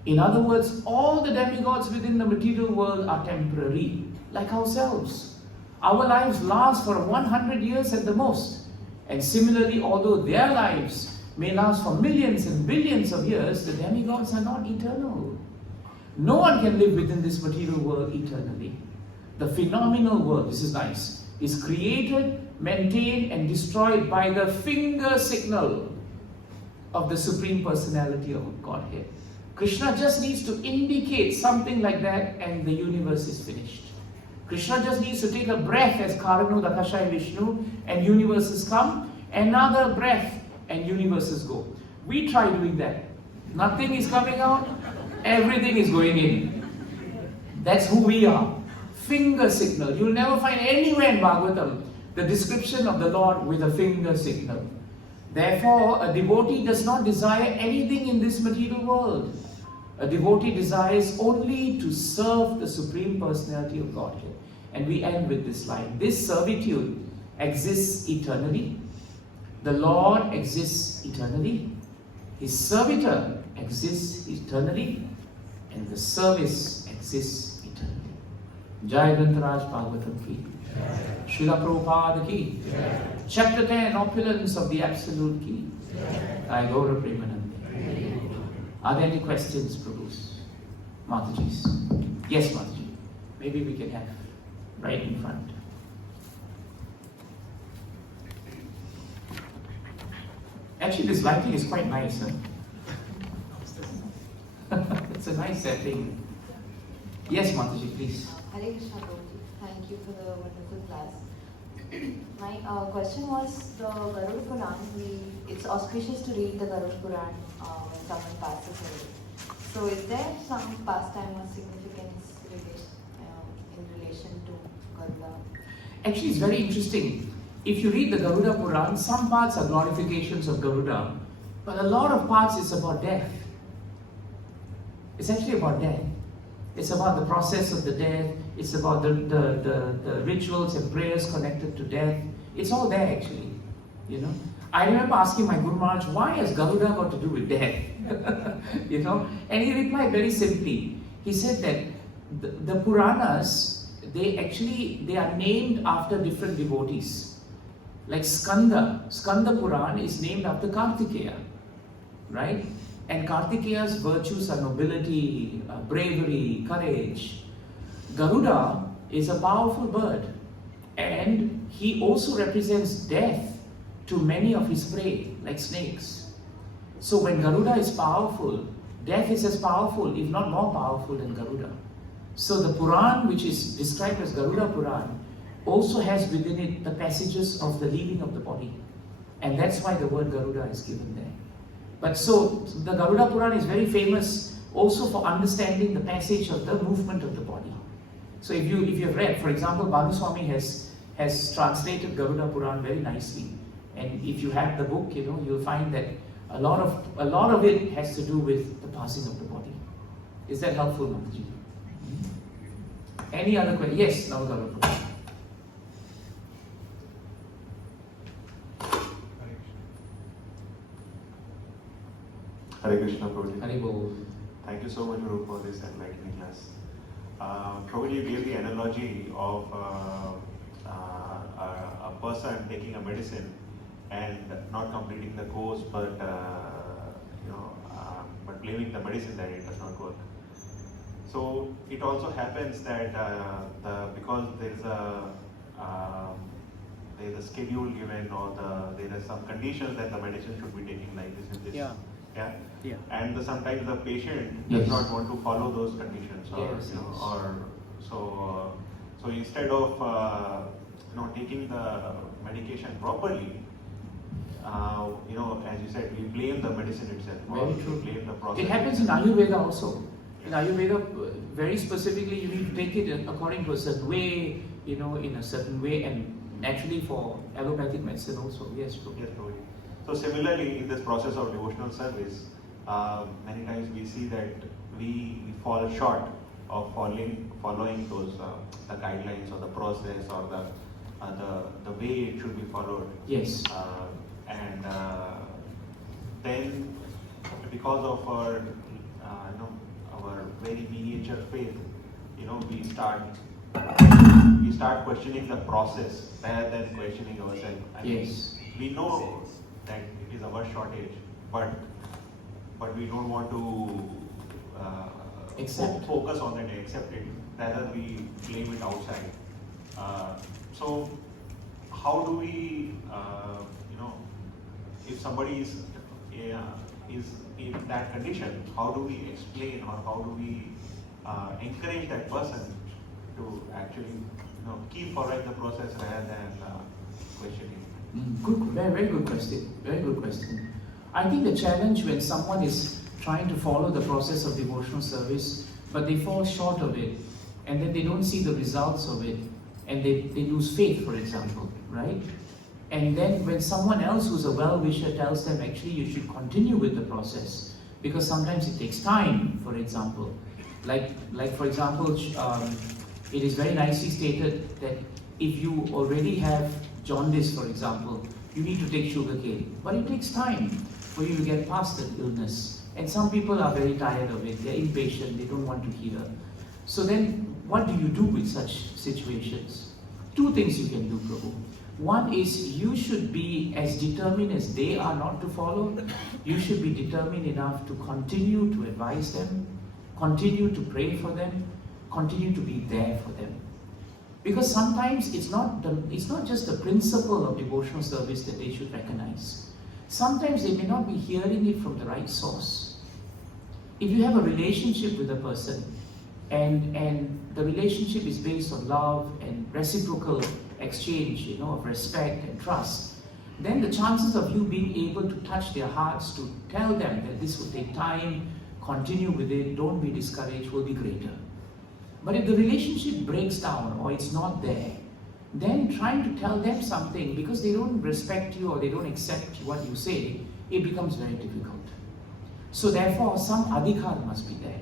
In other words, all the demigods within the material world are temporary, like ourselves. Our lives last for 100 years at the most. And similarly, although their lives may last for millions and billions of years, the demigods are not eternal. No one can live within this material world eternally. The phenomenal world, this is nice, is created, maintained and destroyed by the finger signal of the Supreme Personality of Godhead. Krishna just needs to indicate something like that and the universe is finished. Krishna just needs to take a breath as Karanu, Dakashai, Vishnu, and universes come, another breath and universes go. We try doing that. Nothing is coming out, everything is going in. That's who we are. Finger signal. You'll never find anywhere in Bhagavatam the description of the Lord with a finger signal. Therefore, a devotee does not desire anything in this material world. A devotee desires only to serve the Supreme Personality of Godhead. And we end with this line. This servitude exists eternally. The Lord exists eternally. His servitor exists eternally. And the service exists eternally. Jai Grantaraj Bhagavatam ki. Srila Prabhupada ki. Chapter 10, Opulence of the Absolute ki. Jai Gaura Premanjana. Are there any questions, Prabhus? Mataji's? Yes, Mataji. Maybe we can have right in front. Actually, this lighting is quite nice, huh? It's a nice setting. Yes, Mataji, please. Hare Krishna Prabhuji. Thank you for the wonderful class. My question was the Garuda Puran. It's auspicious to read the Garuda Puran when someone passes away. So is there some pastime or significance in relation to Garuda? Actually, it's very interesting. If you read the Garuda Puran, some parts are glorifications of Garuda, but a lot of parts is about death. It's actually about death. It's about the process of the death. It's about the rituals and prayers connected to death. It's all there actually, you know. I remember asking my Guru Maharaj, why has Garuda got to do with death? You know, and he replied very simply. He said that the Puranas, they are named after different devotees. Like Skanda Puran is named after Kartikeya, right? And Kartikeya's virtues are nobility, bravery, courage. Garuda is a powerful bird, and he also represents death to many of his prey, like snakes. So when Garuda is powerful, death is as powerful, if not more powerful than Garuda. So the Puran, which is described as Garuda Puran, also has within it the passages of the leaving of the body. And that's why the word Garuda is given there. But so the Garuda Puran is very famous also for understanding the passage of the movement of the body. So if you have read, for example, Bhanu Swami has translated Garuda Puran very nicely. And if you have the book, you know, you'll find that a lot of it has to do with the passing of the body. Is that helpful, Mataji? Any other question? Yes, now Garuda Puran. Hare Krishna, Prabhuji. Hare Bol. Thank you so much, Guru, for this enlightening class. Prabhuji gave the analogy of a person taking a medicine and not completing the course, but but blaming the medicine that it does not work. So it also happens that because there is a schedule given, or there are some conditions that the medicine should be taken like this and this. Yeah. Yeah. Yeah. And sometimes the patient Yes. does not want to follow those conditions, or Yes, yes. so instead of taking the medication properly, as you said, we blame the medicine itself, or Very we true. blame the process. It happens in Ayurveda also. In Ayurveda, very specifically, you need to take it according to a certain way, in a certain way, and naturally for allopathic medicine also. Yes, true. Yes, Prabhuji. So similarly, in this process of devotional service, many times we see that we fall short of following those the guidelines or the process or the way it should be followed. Yes. And then, because of our very miniature faith, we start questioning the process rather than questioning ourselves. I mean, Yes. we know that it is our shortage, but we don't want to focus on it, accept it. Rather, we blame it outside. So, how do we, if somebody is in that condition, how do we explain, or how do we encourage that person to actually, keep following the process rather than questioning? Good, very, very good question. Very good question. I think the challenge when someone is trying to follow the process of devotional service, but they fall short of it, and then they don't see the results of it, and they lose faith, for example, right? And then when someone else who's a well-wisher tells them, actually, you should continue with the process, because sometimes it takes time, for example. Like for example, it is very nicely stated that if you already have jaundice, for example, you need to take sugarcane. But it takes time for you to get past that illness. And some people are very tired of it, they're impatient, they don't want to hear. So then, what do you do with such situations? Two things you can do, Prabhu. One is, you should be as determined as they are not to follow. You should be determined enough to continue to advise them, continue to pray for them, continue to be there for them. Because sometimes it's not just the principle of devotional service that they should recognize. Sometimes they may not be hearing it from the right source. If you have a relationship with a person, and the relationship is based on love and reciprocal exchange, of respect and trust, then the chances of you being able to touch their hearts, to tell them that this will take time, continue with it, don't be discouraged, will be greater. But if the relationship breaks down or it's not there, then trying to tell them something because they don't respect you or they don't accept what you say, it becomes very difficult. So therefore, some adhikar must be there.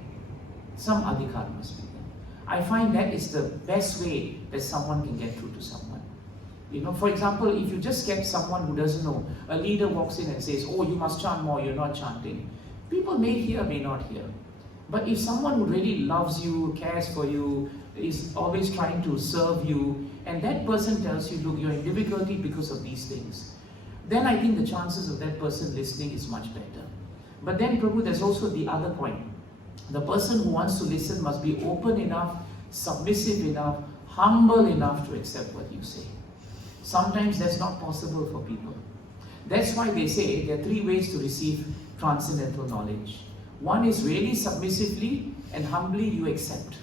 Some adhikar must be there. I find that is the best way that someone can get through to someone. For example, if you just get someone who doesn't know, a leader walks in and says, oh, you must chant more, you're not chanting. People may hear, may not hear. But if someone who really loves you, cares for you, is always trying to serve you, and that person tells you, look, you're in difficulty because of these things, then I think the chances of that person listening is much better. But then, Prabhu, there's also the other point. The person who wants to listen must be open enough, submissive enough, humble enough to accept what you say. Sometimes that's not possible for people. That's why they say there are 3 ways to receive transcendental knowledge. One is really submissively and humbly you accept.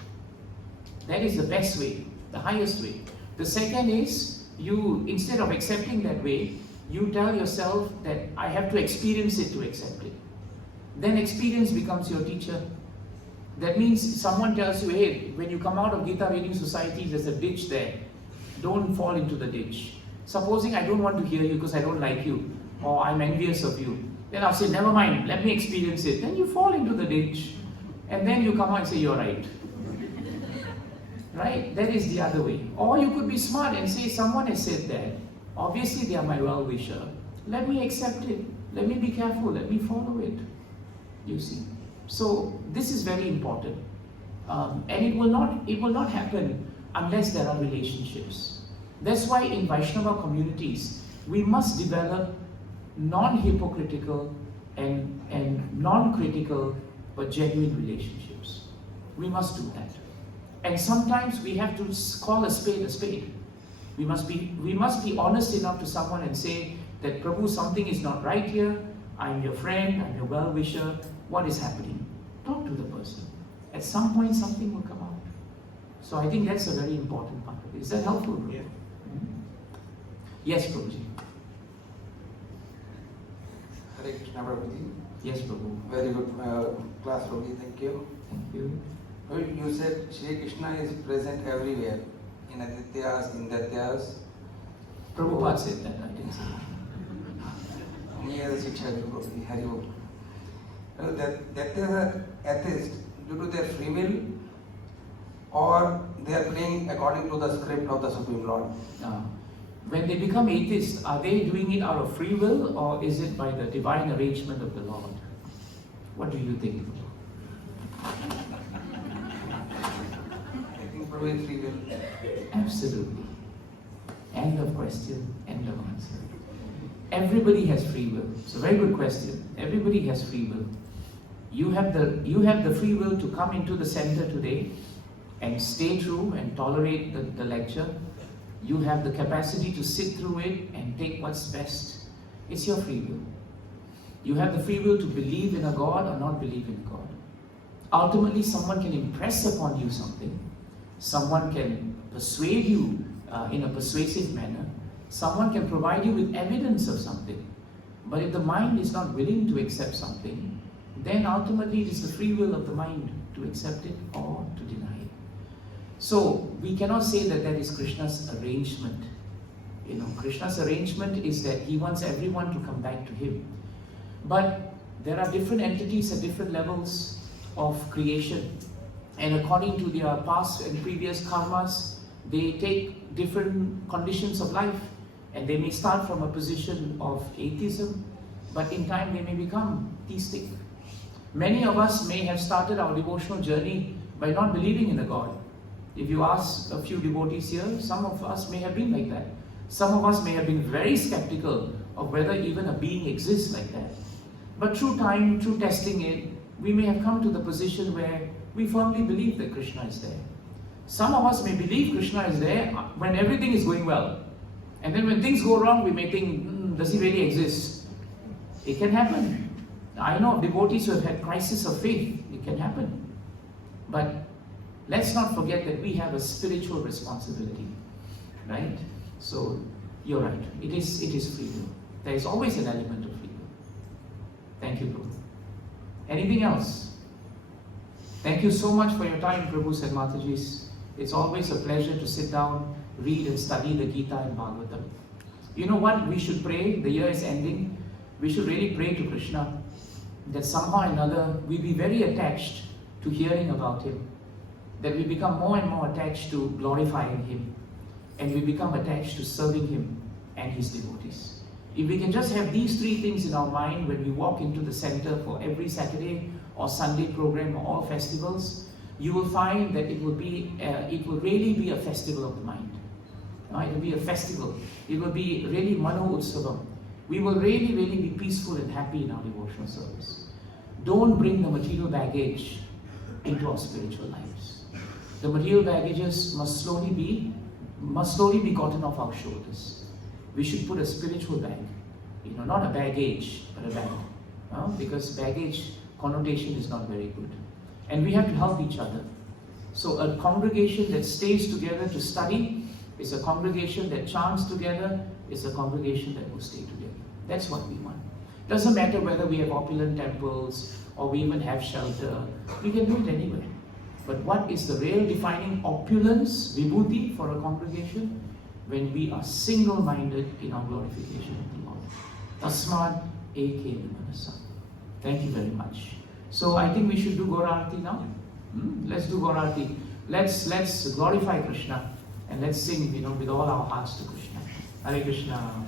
That is the best way, the highest way. The second is, you, instead of accepting that way, you tell yourself that I have to experience it to accept it. Then experience becomes your teacher. That means someone tells you, hey, when you come out of Gita Reading Society, there's a ditch there. Don't fall into the ditch. Supposing I don't want to hear you because I don't like you, or I'm envious of you, then I'll say, never mind, let me experience it. Then you fall into the ditch, and then you come out and say, you're right. Right? That is the other way. Or you could be smart and say, someone has said that. Obviously, they are my well-wisher. Let me accept it. Let me be careful. Let me follow it. You see. So this is very important, and it will not happen unless there are relationships. That's why in Vaishnava communities we must develop non-hypocritical and non-critical but genuine relationships. We must do that. And sometimes we have to call a spade a spade. We must be honest enough to someone and say that, Prabhu, something is not right here. I'm your friend, I'm your well-wisher. What is happening? Talk to the person. At some point something will come out. So I think that's a very important part of it. Is that helpful, Prabhu? Yeah. Yes, Prabhuji. Hare Krishna, Prabhuji. Yes, Prabhu. Very good class, Prabhuji. Thank you. Thank you. You said Shri Krishna is present everywhere, in Adityas, in Datyas. Prabhupada said that, I didn't say that. Me as a Shiksha Guru, Prabhuji, Hari Bol. Datyas are atheists due to their free will, or they are playing according to the script of the Supreme Lord. When they become atheists, are they doing it out of free will, or is it by the divine arrangement of the Lord? What do you think? I think probably free will. Absolutely. End of question, end of answer. Everybody has free will. It's a very good question. Everybody has free will. You have the free will to come into the center today and stay true and tolerate the lecture. You have the capacity to sit through it and take what's best. It's your free will. You have the free will to believe in a God or not believe in a God. Ultimately, someone can impress upon you something. Someone can persuade you in a persuasive manner. Someone can provide you with evidence of something. But if the mind is not willing to accept something, then ultimately it is the free will of the mind to accept it or to deny it. So we cannot say that that is Krishna's arrangement. Krishna's arrangement is that he wants everyone to come back to him. But there are different entities at different levels of creation. And according to their past and previous karmas, they take different conditions of life. And they may start from a position of atheism, but in time they may become theistic. Many of us may have started our devotional journey by not believing in a God. If you ask a few devotees here, some of us may have been like that. Some of us may have been very skeptical of whether even a being exists like that. But through time, through testing it, we may have come to the position where we firmly believe that Krishna is there. Some of us may believe Krishna is there when everything is going well. And then when things go wrong, we may think, does he really exist? It can happen. I know of devotees who have had crisis of faith. It can happen. But Let's not forget that we have a spiritual responsibility, right? So you're right. It is free will. There is always an element of free will. Thank you, Prabhu. Anything else? Thank you so much for your time, Prabhus and Matajis. It's always a pleasure to sit down, read and study the Gita and Bhagavatam. You know what? We should pray. The year is ending. We should really pray to Krishna that somehow or another we be very attached to hearing about Him, that we become more and more attached to glorifying Him, and we become attached to serving Him and His devotees. If we can just have these three things in our mind when we walk into the center for every Saturday or Sunday program or all festivals, you will find that it will really be a festival of the mind. It will be a festival. It will be really Mano Utsavam. We will really be peaceful and happy in our devotional service. Don't bring the material baggage into our spiritual lives. The material baggages must slowly be gotten off our shoulders. We should put a spiritual bag, not a baggage, but a bag, because baggage connotation is not very good. And we have to help each other. So a congregation that stays together to study is a congregation that chants together, is a congregation that will stay together. That's what we want. Doesn't matter whether we have opulent temples or we even have shelter. We can do it anywhere. But what is the real defining opulence, vibhuti, for a congregation? When we are single-minded in our glorification of the Lord. Tasmad eke manasa. Thank you very much. So I think we should do Gaurarati now. Let's do Gaurarati. Let's glorify Krishna and let's sing, with all our hearts to Krishna. Hare Krishna.